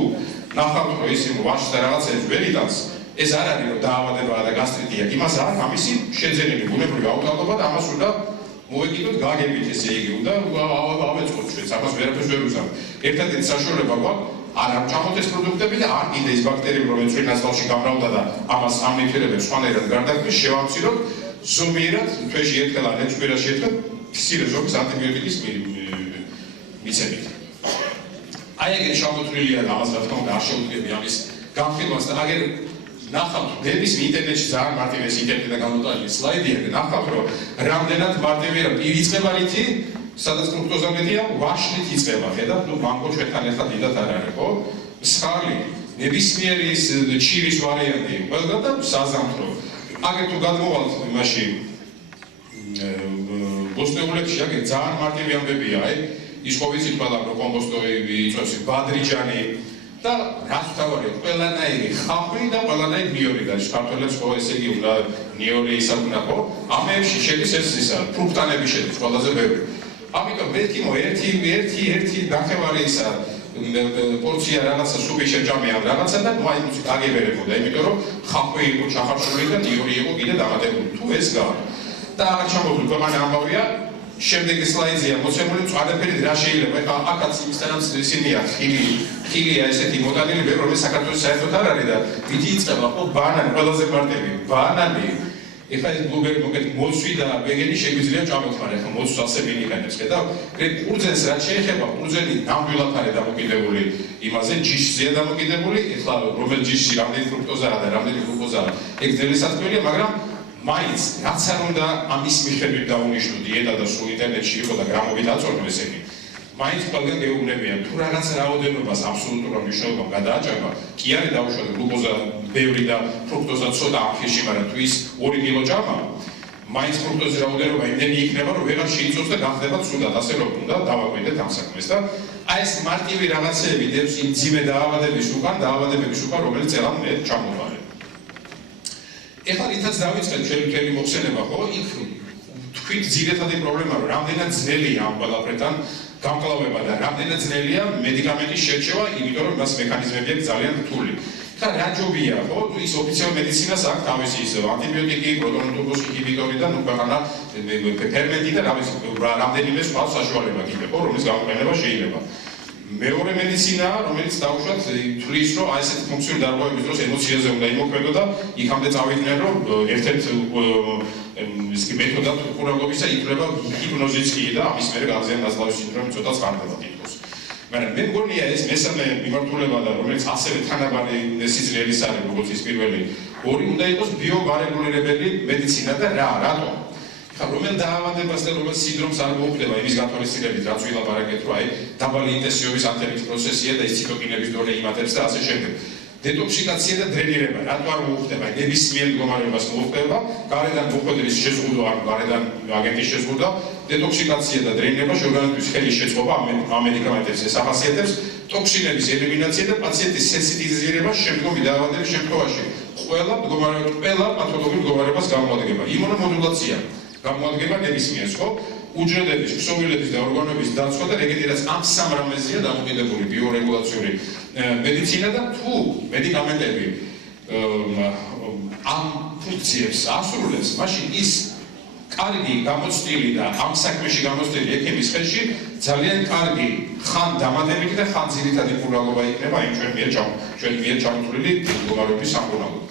ნახავთ რომ ის ვაშს და რაღაცებს ვერ იტანს, ეს არ არის რომ დაავადებაა და გასტრიტია. იმას არ ამისი შეძენილი ბუნებრივი აუტანლობა და ამას უნდა მოვეკიდოთ გაგებით ესე იგი უნდა ავეწყოთ ჩვენს ამას ვერაფერს ვერ უზავთ. ერთადერთი საშუალება გვაქვს არ ამჭამოთ ეს პროდუქტები და არ კიდე ის ბაქტერიები რომელიც ჩვენ ნაცვალში გამრავლდა და ამას ამნიფერებებს სხვანაირად გარდაქმნის შევამციროთ ზომიერად თვეში ერთხელ ან ერთ კვირაში ერთხელ მცირე ზომის ანტიბიოტიკის მიცემით. აი ეგრე შემოთვლილია და ამას რა თქმა უნდა არ შეუძლები ამის განხილვას და აგერ ნახავთ დების ინტერნეტში ძალიან მარტივი ეს ინტერნეტიდან გამოტანილი სლაიდია და ნახავთ რომ რამდენად მარტივია იწყება რითი სადაც ფრუქტოზა მეტია ვაშლით იწყება ხედავთ ნუ მანგო ჩვენთან ერთად დიდად არ არის ხო მსხალი ნებისმიერი ის ჩირის ვარიანტი ყველგან და საზამთრო აგერ თუ გადმოვალთ იმაში ბოსტნეულებში აგერ ძალიან მარტივი ამბებია აი ის ხო ვიცით ყველა რომ კომპოსტოები იწვევს ბადრიჯანი და რაც თავარია ყველანაირი ხახვი და ყველანაირი ნიორი და საქართველოს ხო ესე იგი უნდა ნიორი ისაკუნა ხო ამებში შედის ეს ისა ფრუქტანები შედის ყველაზე ბევრი ამიტომ მეთქიმო ერთი დახევარი ისა პორცია რაღაცა სუპი შეჭამია რაღაცა და მაინც აგებერებოდა იმიტომ რომ ხახვი იყო ჩახარშული და ნიორი იყო კიდე დამატებული თუ ეს გავა და აღარ ჩამოვიდა ქვეყანა ამბავია შემდეგი სლაიდია მოცემული მწვანეფერი რა შეიძლება ეხლა აქაც იმისთანაც ისინია ხილია ესეთი მოდანილი ბევრი რომელიც საქართველოს საერთოდ არ არის და ვიდი იწყება ხო ბანანი ყველაზე მარტივი ბანანი ეხლა ეს ბლუბერი მოკეთ მოცვი და ვეგენი შეგვიძლია ჩამოთმარ ეხლა მოცვს ასე მინიკანებს ხედავ ყურძენს რაც შეეხება ყურძენი ნამდვილად არის დამოკიდებული იმაზე ჯიშზეა დამოკიდებული ეხლა რომელ ჯიშში რამდენი ფრუქტოზაა და რამდენი გლუკოზაა ეგ ძელი სათქმელია მაგრამ მაინც რაც არ უნდა ამის მიხედვით დაუნიშნო დიეტა და სულ ინტერნეტში იყო და გრამობით აწონო ესენი მაინც ყველგან გეუბნებიან თუ რაღაც რაოდენობას აბსოლუტურად მნიშვნელობამ გადააჭარბა კი არის დაუშვათ გლუკოზა ბევრი და ფრუქტოზა ცოტა ამხეში მაგრამ თუ ის 2 კილო ჭამა მაინც ფრუქტოზის რაოდენობა იმდენი იქნება რომ ვეღარ შეიწოს და გახდება ცუდად ასე რომ უნდა დავაკვირდეთ ამ საქმეს და აი ეს მარტივი რაღაცეები დევს იმ ძიმე დაავადებების უკან რომელიც წელად მე ჩამოვარე ეხლა რითაც დავიწყეთ ჩვენი მთელი მოხსენება ხო იქ თქვით ძირითადი პრობლემა რომ რამდენად ძნელია ამ ყველაფერთან გამკლავება და რამდენად ძნელია მედიკამენტის შერჩევა იმიტომ რომ მას მექანიზმები აქვს ძალიან რთული და რა ჯობია ხო ის ოფიციალურ მედიცინას აქვს თავისი ის ანტიბიოტიკი პროტონტურბოს ინჰიბიტორი და ნუ ქვეყანა ფერმენტი და რამდენიმე სხვა საშუალება კიდე ხო რომლის გამოყენება შეიძლება მეორე მედიცინა რომელიც დაუშვათ თulis რომ აი ესეთი ფუნქციური დარღვევების დროს ემოციაზე უნდა იმოქმედო და იქამდე წავიდნენ რომ ერთ-ერთ ის მეთოდად ყურადღებისა იკრება ჰიპნოზიც კი და ამის მერე გაზიან ნაზლავის სინდრომი ცოტა წყარდება თითქოს მაგრამ მე მგონია ეს მესამე მიმართულება და რომელიც ასევე თანაბარი სიძლიერის არის როგორც ის პირველი ორი უნდა იყოს ბიოვარეგულირებელი მედიცინა და რატომ რომელ დაავადებას და რომელ სინდრომს არ მოუხდება იმის გათვალისწინებით რაც ვილაპარაკეთ რომ აი დაბალი ინტენსივობის ანთების პროცესია და ის ციტოკინების დონე იმატებს და ასე შემდეგ დეტოქსიკაცია და დრენირება რატო არ მოუხდება ნებისმიერ მდგომარეობას მოუხდება გარედან მოხვედრის შეზღუდვა ან გარედან აგენტის შეზღუდვა დეტოქსიკაცია და დრენირება ორგანიზმის ხელის შეწყობა ამ მედიკამენტებს ესახასიათებს ტოქსინების ელიმინაცია და პაციენტის სენსიტიზირება შემდგომი დაავადების შემთხვევაში ყველა პათოლოგიურ მდგომარეობას გამოადგენება იმუნომოდულაცია გამოადგება ნებისმიერს ხო უჯრედების, ქსოვილების და ორგანოების დაცვა და ეგეთი რაც ამ სამ რამეზეა დამოკიდებული ბიორეგულაციური მედიცინა და თუ მედიკამენტები ამ ფუნქციებს ასრულებს, მაშინ ის კარგი გამოცდილი და ამ საქმეში გამოცდილი ექიმის ხელში ძალიან კარგი ხან დამატებითი და ხან ძირითადი ყურადღება იქნება იმ ჩვენ მიერ ჩამოთვლილი მდგომარეობის სამკურნალოდ.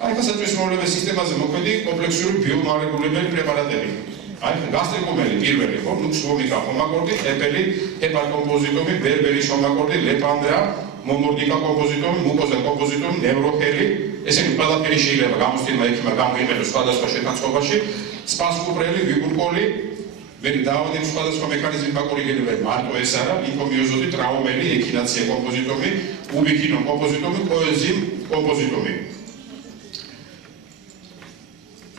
აი გასაწესრიგებელი სისტემაზე მოქმედი კომპლექსური ბიომარეგულირებელი პრეპარატები. აი გასტრიკომელი პირველი ხო, ნუქსვომიკა ხომაკორდი, ეპელი, ჰეპატოკომპოზიტომი, ბერბერის ხომაკორდი, ლეპანდრა, მომორდიკა კომპოზიტომი, მუკოზა კომპოზიტომი, ნევროხელი, ესენი ყველაფერი შეიძლება გამოცდილმა ექიმმა გამოიყენოს სხვადასხვა შეთანხმებაში, სპასკუპრელი, ვიბურკოლი, ვერი დაავადების სხვადასხვა მექანიზმი მაკორიგირებელი მარტო ეს არა, ლიმფომიოზოდი, ტრაუმელი, ექინაცია კომპოზიტომი, უბიკინო კომპოზიტომი, კოენზიმ კომპოზიტომი.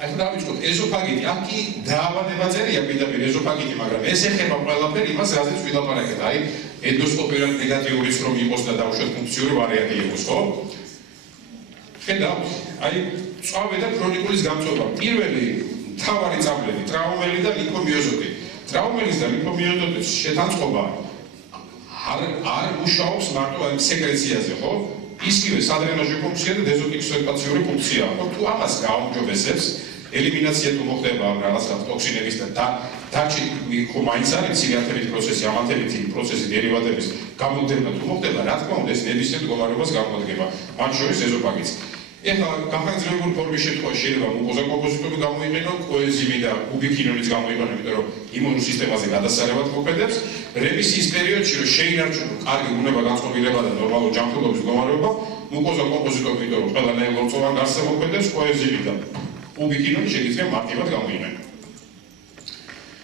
ახლა დავიწყოთ ეზოფაგიტი, აქ კი დაავადება წერია პირდაპირ ეზოფაგიტი, მაგრამ ეს ეხება ყველაფერი იმას, რაზეც ვილაპარაკეთ, აი ენდოსკოპიურად ნეგატიურიც რომ იყოს და დაუშვათ ფუნქციური ვარიანტი იყოს, ხო? ხედავთ, აი წვავე და ქრონიკულის გამწვევა. პირველი მთავარი წამლები, ტრაუმელი და ლიმფომიოზიტი. ტრაუმელის და ლიმფომიოზიტის შეთანწყობა არ მუშაობს მარტო აი სეკრეციაზე, ხო? ისივე სადრენაჟო ფუნქცია და დეზინტოქსიკაციური ფუნქცია. თუ ამას გააუმჯობესებს, ელიმინაცია თუ მოხდება რაღაც ტოქსინების და დარჩი მაინც არის ციგათებით პროცესი, ამათებითი პროცესი დერივატების გამოდევნა თუ მოხდება, რა თქმა უნდა ეს ნებისმიერ მდგომარეობას გამოდგება, მათ შორის ეზოფაგიც. ეხლა გახანგრძლივებული ფორმის შემთხვევაში შეიძლება მუკოზა კომპოზიტომი გამოიყენო, კოენზიმი და უბიქინონიც გამოიყენო, იმიტომ რომ იმუნურ სისტემაზე გადასარევად მოქმედებს. რემისიის პერიოდში რომ შეინარჩუნო კარგი უნება განწყობილება და ნორმალური ჯანმრთელობის მდგომარეობა, მუკოზა კომპოზიტომი, იმიტომ რომ ყველანაირ ლორწოვან გარსზე მოქმედებს, კოენზიმი და უბიქინონი შეიძლება მარტივად გამოიყენო.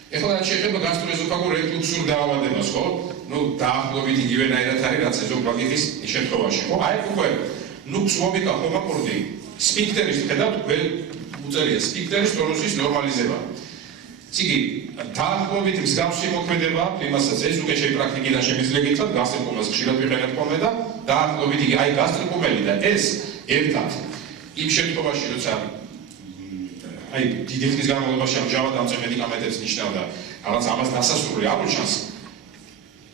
ეხლა რაც შეეხება გასტროეზოფაგურ რეფლუქსურ დაავადებას, ხო? ნუ დაახლოებით იგივენაირად არის რაც ეზოფაგიტის შემთხვევაში, ხო? აი უკვე ნუქსვობიკა ჰომაკორდი სფინქტერის ხედავთ უწერია სფინქტერის ტონუსის ნორმალიზება. ციგი დაახლოებით მსგავსი მოქმედება იმასაც ეს უკვე შეი პრაქტიკიდან შემიძლია გითხრათ გასტრიკომას ხშირად ვიყენებ ხოლმე და დაახლოებით იგი აი გასტრიკომელი და ეს ერთად იმ შემთხვევაში როცა აი დიდი ხნის განმავლობაში ამჟამად ამწე მედიკამენტებს ნიშნავდა რაღაც ამას დასასრული არ უჩანს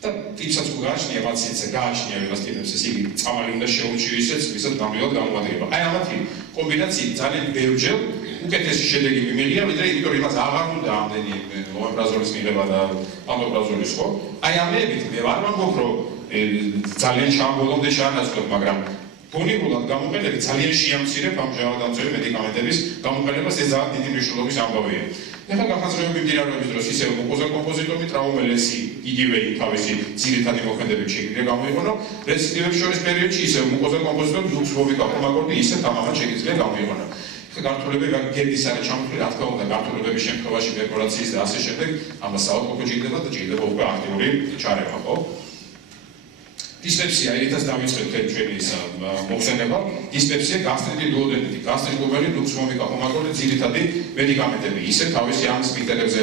და ტიპსაც უგააჩნია პაციენტზე გააჩნია ვიღაც ტიპებს ეს იგი წამალი უნდა შეუჩიო ისეც ვისაც გამილად გამოადგება. აი ამათი კომბინაციით ძალიან ბევრჯერ უკეთესი შედეგი მიმიღია, ვიდრე იმიტომ რომ იმას აღარ უნდა ამდენი ომეპრაზოლის მიღება და პანტოპრაზოლის, ხო? აი ამებით მე ვარ ვამბობ რომ ძალიან ჩამბოლომდე შეანაცვლებ, მაგრამ ფონიკულად გამოყენებით ძალიან შეამცირებ ამჟამად ამწევი მედიკამენტების გამოყენებას, ეს ძალიან დიდი მნიშვნელობის ამბავია. ეხლა გახაზრდები მიმდინარეობს დროს ისევ მუკოზა კომპოზიტომი, ტრაუმელესი იგივე თავისი ძირითადი მოქმედებით შეგვიძლია გამოიყენო, რეციდივებს შორის პერიოდში ისევ მუკოზა კომპოზიტომი, ლუქსვობიკა ჰომაკორდი ისევ თამამად შეგვიძლია გამოიყენო. გართულებები გერდის არის ჩამოთვლილი, რა თქმა უნდა, გართულებების შემთხვევაში პერფორაციის და ასე შემდეგ, ამას საავადმყოფო ჭირდება და ჭირდება უკვე აქტიური ჩარევა, ხო? დისპეპსია, ერთად დავიწყეთ ჩვენი მოხსენება, დისპეპსია, გასტრიტი, დუოდენიტი, გასტრიკომელი, ლუქსვობიკა ჰომაკორდი, ძირითადი მედიკამენტები, ისევ თავისი ამ სფინქტერებზე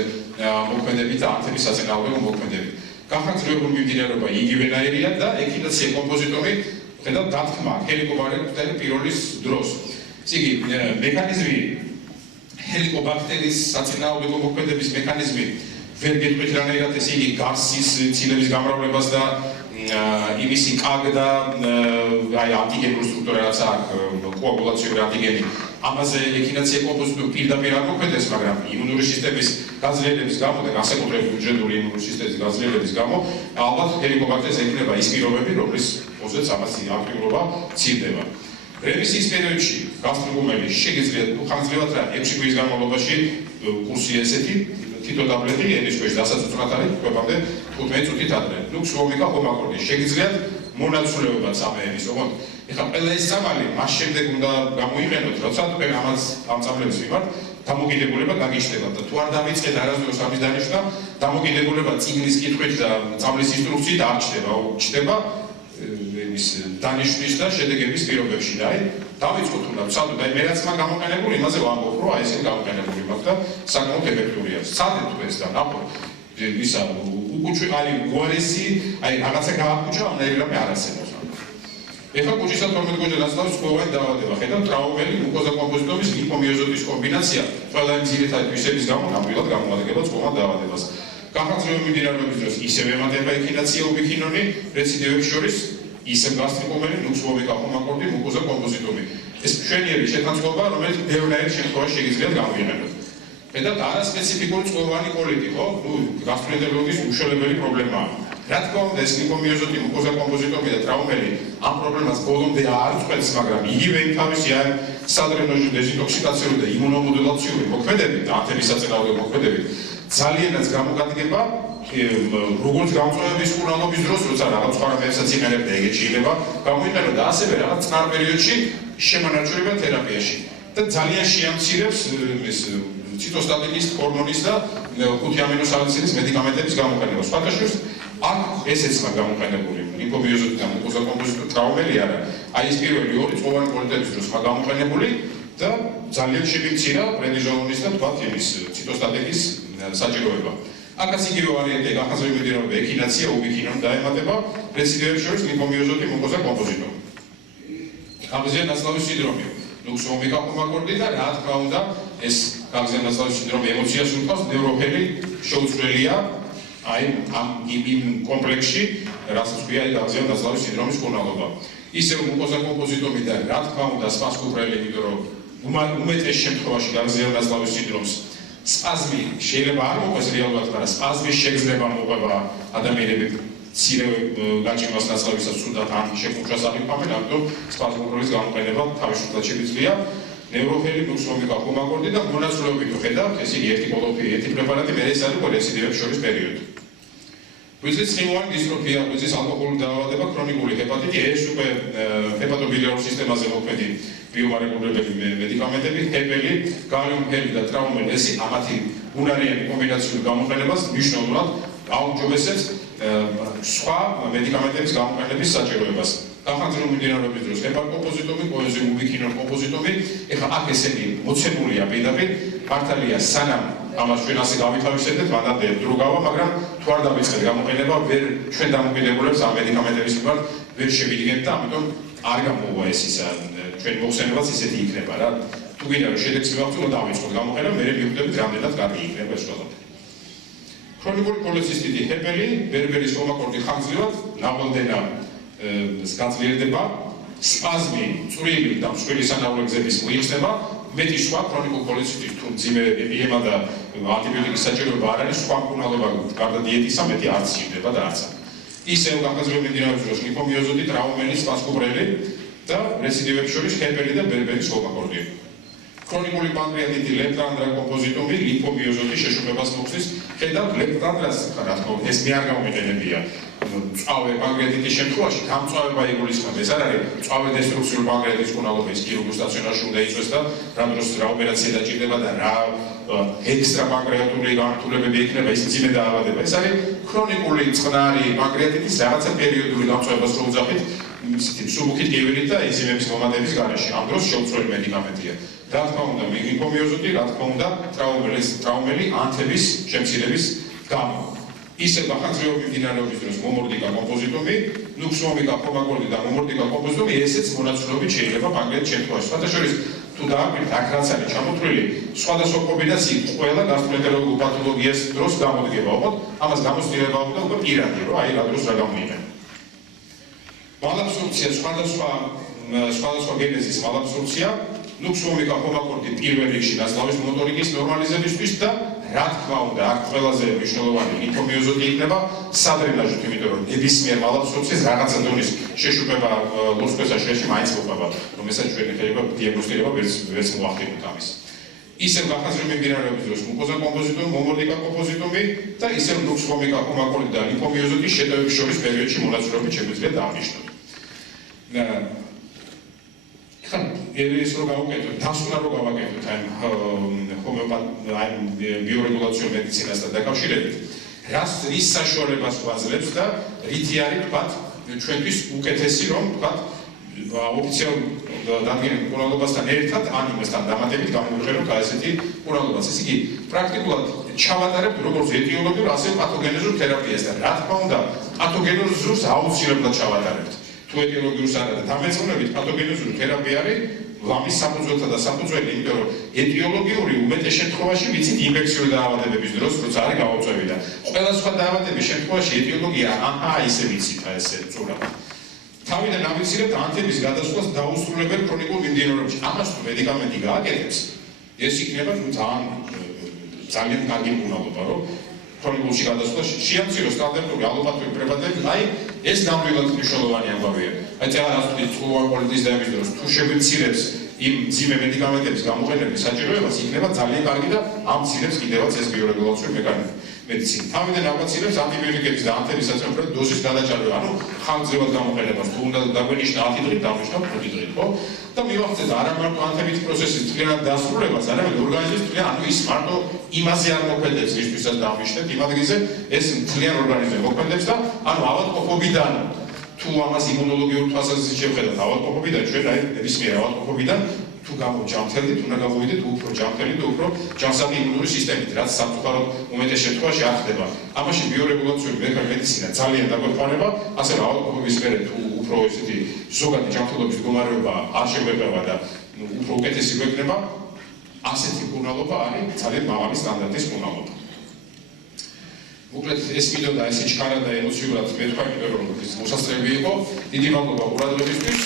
მოქმედებით და ანთების საწინააღმდეგო მოქმედებით. გახანგრძლივებული მიმდინარეობა იგივენაირია და ექინაცია კომპოზიტომი, ხედავთ დათქმა ჰელიკობაქტერი პიროლის დროს. ციგი მექანიზმი ჰელიკობაქტერის საწინააღმდეგო მოქმედების მექანიზმი ვერ გეტყვით რანაირად ეს იგი გარსის ცილების გამრავლებას და იმისი კაგ და აი ანტიგენური სტრუქტურა რაც აქვს კოაგულაციური ანტიგენი ამაზე ექინაცია კომპოზიტომი პირდაპირ არ მოქმედებს, მაგრამ იმუნური სისტემის გაძლიერების გამო და განსაკუთრებით ბიოლოგიური იმუნური სისტემის გაძლიერების გამო ალბათ ჰელიკობაქტერს ექნება ის პირობები, რომლის ოზეც ამასი აქტიურობა მცირდება. რემისიის პერიოდში გასტრიკომელი შეგიძლიათ ხანგრძლივად რა 6 კვირის განმავლობაში კურსი ესეთი თითო ტაბლეტი ენის ქვეშ დასაწუნად არის კვებამდე 15 წუთით ადრე. ლუქსვობიკა ჰომაკორდი შეგიძლიათ მონაცვლეობაც ამეების, ოღონდ ეხლა ყველა ეს წამალი მას შემდეგ უნდა გამოიყენოთ, როცა თქვენ ამას ამ წამლებს ვიმართ, დამოკიდებულება გაგიჩნდება და თუ არ დავიწყეთ არასდროს ამის დანიშვნა, დამოკიდებულება წიგნის კითხვით და წამლის ინსტრუქციით არ ჩნდება, ჩნდება ის დანიშვნის და შედეგების პირობებში და აი დავიწყოთ უნდა ვცადოთ აი მე რაც მაგ გამოყენებული იმაზე ვამბობ რომ აი ესე გამოყენებული მაქვს და საკმაოდ ეფექტურია. სცადეთ თუ ეს და ნახოთ ისა უკუჩვი არის გუარესი აი რაღაცა გააკუჭა ამერიკა არასენოს. ეხლა კუჭისა 12 გოჯა დასწავს ყოველ დაავადება. ხედავთ ტრაუმელი, მუკოზა კომპოზიტომის, ლიმფომიოზიტის კომბინაცია ყველა იმ ძირითადი თვისების გამო ნამდვილად გამოადგება წყალმად დაავადებას. გახანგრძლივებული მიმდინარეობის დროს ისევ ემატება ექინაცია უბიქინონი რეციდივებს შორის ისევ გასტრიკომელი, ლუქსვობიკა ჰომაკორდი, მუკოზა კომპოზიტომი. ეს მშვენიერი შეთანხმება, რომელიც ბევრნაირ შემთხვევაში შეგიძლიათ გამოიყენოთ. ხედავთ არასპეციფიკური წყალოვანი კოლიტი, ხო? ნუ გასტროენტეროლოგიის უშუალებელი პრობლემაა. რა თქმა უნდა, ეს ლიმფომიოზიტი, მუკოზა კომპოზიტომი და ტრაუმელი ამ პრობლემას ბოლომდე არ წყვეტს, მაგრამ იგივე თავისი არ სადრენაჟო დეზინტოქსიკაციური და იმუნომოდულაციური მოქმედებით და ანთების საწინააღმდეგო მოქმედებით ძალიანაც გამოგადგება როგორც გამწვევების კურნალობის დროს, როცა რაღაც სხვა რაღაცას იმერებ და ეგეთ შეიძლება გამოიყენო და ასევე რაღაც წყარ პერიოდში შემანარჩუნება თერაპიაში და ძალიან შეამცირებს ეს ციტოსტატინის ჰორმონის და 5 ამინოსალიცილის მედიკამენტების გამოყენებას. სხვადასხვა აქ ესეც მაგ გამოყენებული ლიმფომიოზიტი და მუკოზა კომპოზიტომი ტრაუმელი არა. აი ეს პირველი ორი წყალოვანი კოლიტების დროს მაგ გამოყენებული და ძალიან შემიმცირა პრედნიზოლონის და თქვათ იმის ციტოსტატიკის საჭიროება. აქაც იგივე ვარიანტია განხაზული მედინეობა ექინაცია, უბიქინომ დაემატება რეციდივებს შორის ლიმფომიოზოტი მუკოზა კომპოზიტომი. გაღიზიან ნაცლავის სინდრომი, ნუქსომიკა კომაკორდი და რა თქმა უნდა ეს გაღიზიან ნაცლავის სინდრომი ემოციას უთავს, ნევროფილი შეუცვლელია აი ამ იმ კომპლექსში, რასაც ქვია გაღიზიან ნაცლავის სინდრომის მკურნალობა. ისევ მუკოზა კომპოზიტომი და რა თქმა უნდა სპასკუბრელი, იმიტომ რომ უმეტეს შემთხვევაში გაღიზიან ნაცლავის სინდრომს სპაზმი შეიძლება არ მოყვეს რეალურად, მაგრამ სპაზმის შეგრძნება მოყვება ადამიანები მცირე გაჭიმას ნაცვლისას სუდად ან შეფუჭას აღიქვამენ, ამიტომ სპაზმუბრელის გამოყენება თავისუფლად შეგვიძლია. ნევროფილი, ნუქსომიკა კომაკორდი და მონაცვლეობით ხედავთ, ეს იგი ერთი კოლოფი, ერთი პრეპარატი, მე ეს არის რეციდივებს შორის პერიოდი. ღვიძლის ცხიმოვანი დისტროფია, ღვიძლის ალკოჰოლური დაავადება, ქრონიკული ჰეპატიტი, ეს უკვე ჰეპატობილიარულ სისტემაზე მოქმედი ბიომოლეკულური მედიკამენტები, ჰეპელი, გალიუმფელი და ტრაუმელი, ეს ამათი უნარიანი კომბინაციური გამოყენებას მნიშვნელოვნად აუმჯობესებს სხვა მედიკამენტების გამოყენების საჭიროებას. განხორციელებული მიმდინარეობის დროს ჰეპატოკომპოზიტომი, კოენზიმ უბიქინონ კომპოზიტომი, ეხლა აქ ესენი მოცემულია პირდაპირ, მართალია სანამ ამას ჩვენ ასე გავითავისებდეთ, მანამდე დრო გავა, მაგრამ თუ არ დავიწყეთ გამოყენება, ჩვენ დამოკიდებულებს ამ მედიკამენტების მიმართ ვერ შევიდგენთ და ამიტომ არ გამოვა ეს ისა ჩვენ მოხსენებაც ისეთი იქნება რა. თუ გინდა რომ შედეგს მივაღწევ, დავიწყოთ გამოყენება, მე მივხვდებით რამდენად კარგი იქნება ეს ყველაფერი. ქრონიკული ქოლეცისტიტი, ჰეპელი, ბერბერის კომაკორდი ხანგრძლივად ნავალდენა გაძლიერდება, სპაზმი, წვრილი და მსხვილი სანაურგზების მოიხსნება, მეტი სხვა ქრონიკულ ქოლეცისტიტის თუ მძიმე ეპიემა და ანტიბიოტიკის საჭიროება არ არის, სხვა მკურნალობა გარდა დიეტისა მეტი არც სჭირდება და არც. ისევ განხორციელებული მიმდინარეობის დროს ლიმფომიოზოტი, ტრაუმელი, სპასკუბრელი და რეციდივებს შორის ჰეპელი და ბერბერის კომაკორდი. ქრონიკული პანკრეატიტი, ლეპტანდრა კომპოზიტომი, ლიმფომიოზოტი შეშუპებას მოხდის. ხედავთ ლეპტანდრას, რა თქმა უნდა, ეს მე არ გამომიყენებია. წავე პანკრეატიტის შემთხვევაში გამწვავება იგულისხმება. ეს არ არის წავე დესტრუქციული პანკრეატიტის მკურნალობა, ის ქირურგულ სტაციონარში უნდა იწვეს და რა დროს რა ოპერაცია დაჭირდება და რა ექსტრა პანკრეატული გამართულებები იქნება, ის მძიმე დაავადება. ეს არის ქრონიკული წყნარი პანკრეატიტის რაღაცა პერიოდული გამწვავებას რო უძახით, ისეთი მსუბუქი ტკივილით და ენზიმების მომატების გარეშე. ამ დროს შეუცვლელი მედიკამენტია. რა თქმა უნდა, ლიმფომიოზოტი, რა თქმა უნდა, ტრაუმელი ანთების შემცირების გამო. ისევ განხორციელებული მიმდინარეობის დროს მომორდიკა კომპოზიტომი, ნუქსომიკა კომაკორდი და მომორდიკა კომპოზიტომი, ესეც მონაცვლეობით შეიძლება პანკრეატის შემთხვევაში. სხვადასხვა თუ დააკვირდით, აქ რაც არის ჩამოთვლილი, სხვადასხვა კომბინაცია ყველა გასტროენტეროლოგიურ პათოლოგიას დროს გამოდგება, ოღონდ ამას გამოსწირება უნდა უკვე პირადი, რომ აი რა დროს რა გამოიყენა. მალაბსორბცია, სხვადასხვა გენეზის მალაბსორბცია, ნუქსომიკა კომაკორდი პირველ რიგში ნაცლავის მოტორიკის ნორმალიზებისთვის და რა თქმა უნდა, აქ ყველაზე მნიშვნელოვანი ლიმფომიოზოტი იქნება სადრენაჟით, იმიტომ რომ ნებისმიერ მალაბსორბციას რაღაცა დონის შეშუპება ლოს-ქვესაშლებში მაინც მოყვება, რომელსაც ჩვენ ეხება დიაგნოსტირება ვერც მოახდინოთ ამის. ისევ განხორციელებული მიმდინარეობის დროს მუკოზა კომპოზიტომი, მომორდიკა კომპოზიტომი და ისევ ნუქსომიკა კომაკორდი და ლიმფომიოზოტის შეტევების შორის პერიოდში მონაცვლეობით შეგვიძლია დავნიშნოთ. ეს რო გავუკეთოთ, დასკვნა რო გავაკეთოთ აი ბიორეგულაციურ მედიცინასთან დაკავშირებით, რის საშუალებას ვაძლევს და რითი არის თქვათ ჩვენთვის უკეთესი რომ თქვათ ოფიციალურ დადგენილ მკურნალობასთან ერთად ან იმასთან დამატებით გამოვიყენოთ ესეთი მკურნალობას. ეს იგი პრაქტიკულად ჩავატარებთ როგორც ეტიოლოგიურ, ასე პათოგენეზურ თერაპიას და რა თქმა უნდა, პათოგენეზურს აუცილებლად ჩავატარებთ. თუ ეტიოლოგიურს არა და დამეწონებით პათოგენეზური თერაპია არის ლამის საფუძველთა და საფუძველი, იმიტომ რომ ეტიოლოგიური უმეტეს შემთხვევაში ვიცით ინფექციური დაავადებების დროს, როცა არის გაუწვევი და ყველა სხვა დაავადების შემთხვევაში ეტიოლოგია ისე ვიცით ესე წურად. თავიდან ავიცილებთ ანთების გადასვლას დაუსრულებელ ქრონიკულ მიმდინარეობებში. ამას თუ მედიკამენტი გააკეთებს, ეს იქნება ძალიან კარგი მკურნალობა, რომ ქრონიკულში გადასვლა შეამციროს სტანდარტული ალოპათიური პრეპარატები, აი ეს ნამდვილად მნიშვნელოვანი ამბავია. აი წელა რას ვთქვით, კოლიტის დაების დროს თუ შეგვიმცირებს იმ მძიმე მედიკამენტების გამოყენების საჭიროებას, იქნება ძალიან კარგი და ამცირებს კიდევაც ეს ბიორეგულაციური მედიცინა. თავიდან აკვაცილებს ანტიბიოტიკების და ანთების საწმენდო დოზის გადაჭარბება, ანუ ხანგრძლივად გამოყენებას, თუ უნდა დაგვენიშნა 10 დღით, დავნიშნავ 5 დღით, ხო? და მივახცეთ არა მარტო ანთების პროცესის მთლიანად დასრულებას, არამედ ორგანიზმის მთლიან, ანუ ის მარტო იმაზე არ მოქმედებს, ისთვისაც დავნიშნეთ იმ ადგილზე, ეს მთლიან ორგანიზმზე მოქმედებს და ანუ ავადმყოფობიდან თუ ამას იმუნოლოგიურ თვალსაზრისით შევხედავთ, ავადმყოფობიდან ჩვენ აი ნებისმიერ ავადმყოფობიდან თუ გამოვჯანმრთელდით, უნდა გავუვიდეთ უფრო ჯანმრთელი და უფრო ჯანსაღი იმუნური სისტემით, რაც სამწუხაროდ უმეტეს შემთხვევაში არ ხდება. ამაში ბიორეგულაციური მედიცინა ძალიან დაგვეხმარება, ასე რომ ავადმყოფობის მერე თუ უფრო ესეთი ზოგადი ჯანმრთელობის მდგომარეობა არ შეგვეყრება და უფრო უკეთესი გვექნება, ასეთი მკურნალობა არის ძალიან მაღალი სტანდარტის მკურნალობა. მოკლედ ეს ვიდეო და ესე ჩქარა და ემოციურად მე თქვა რომ მოსასწრები იყო. დიდი მადლობა ყურადღებისთვის.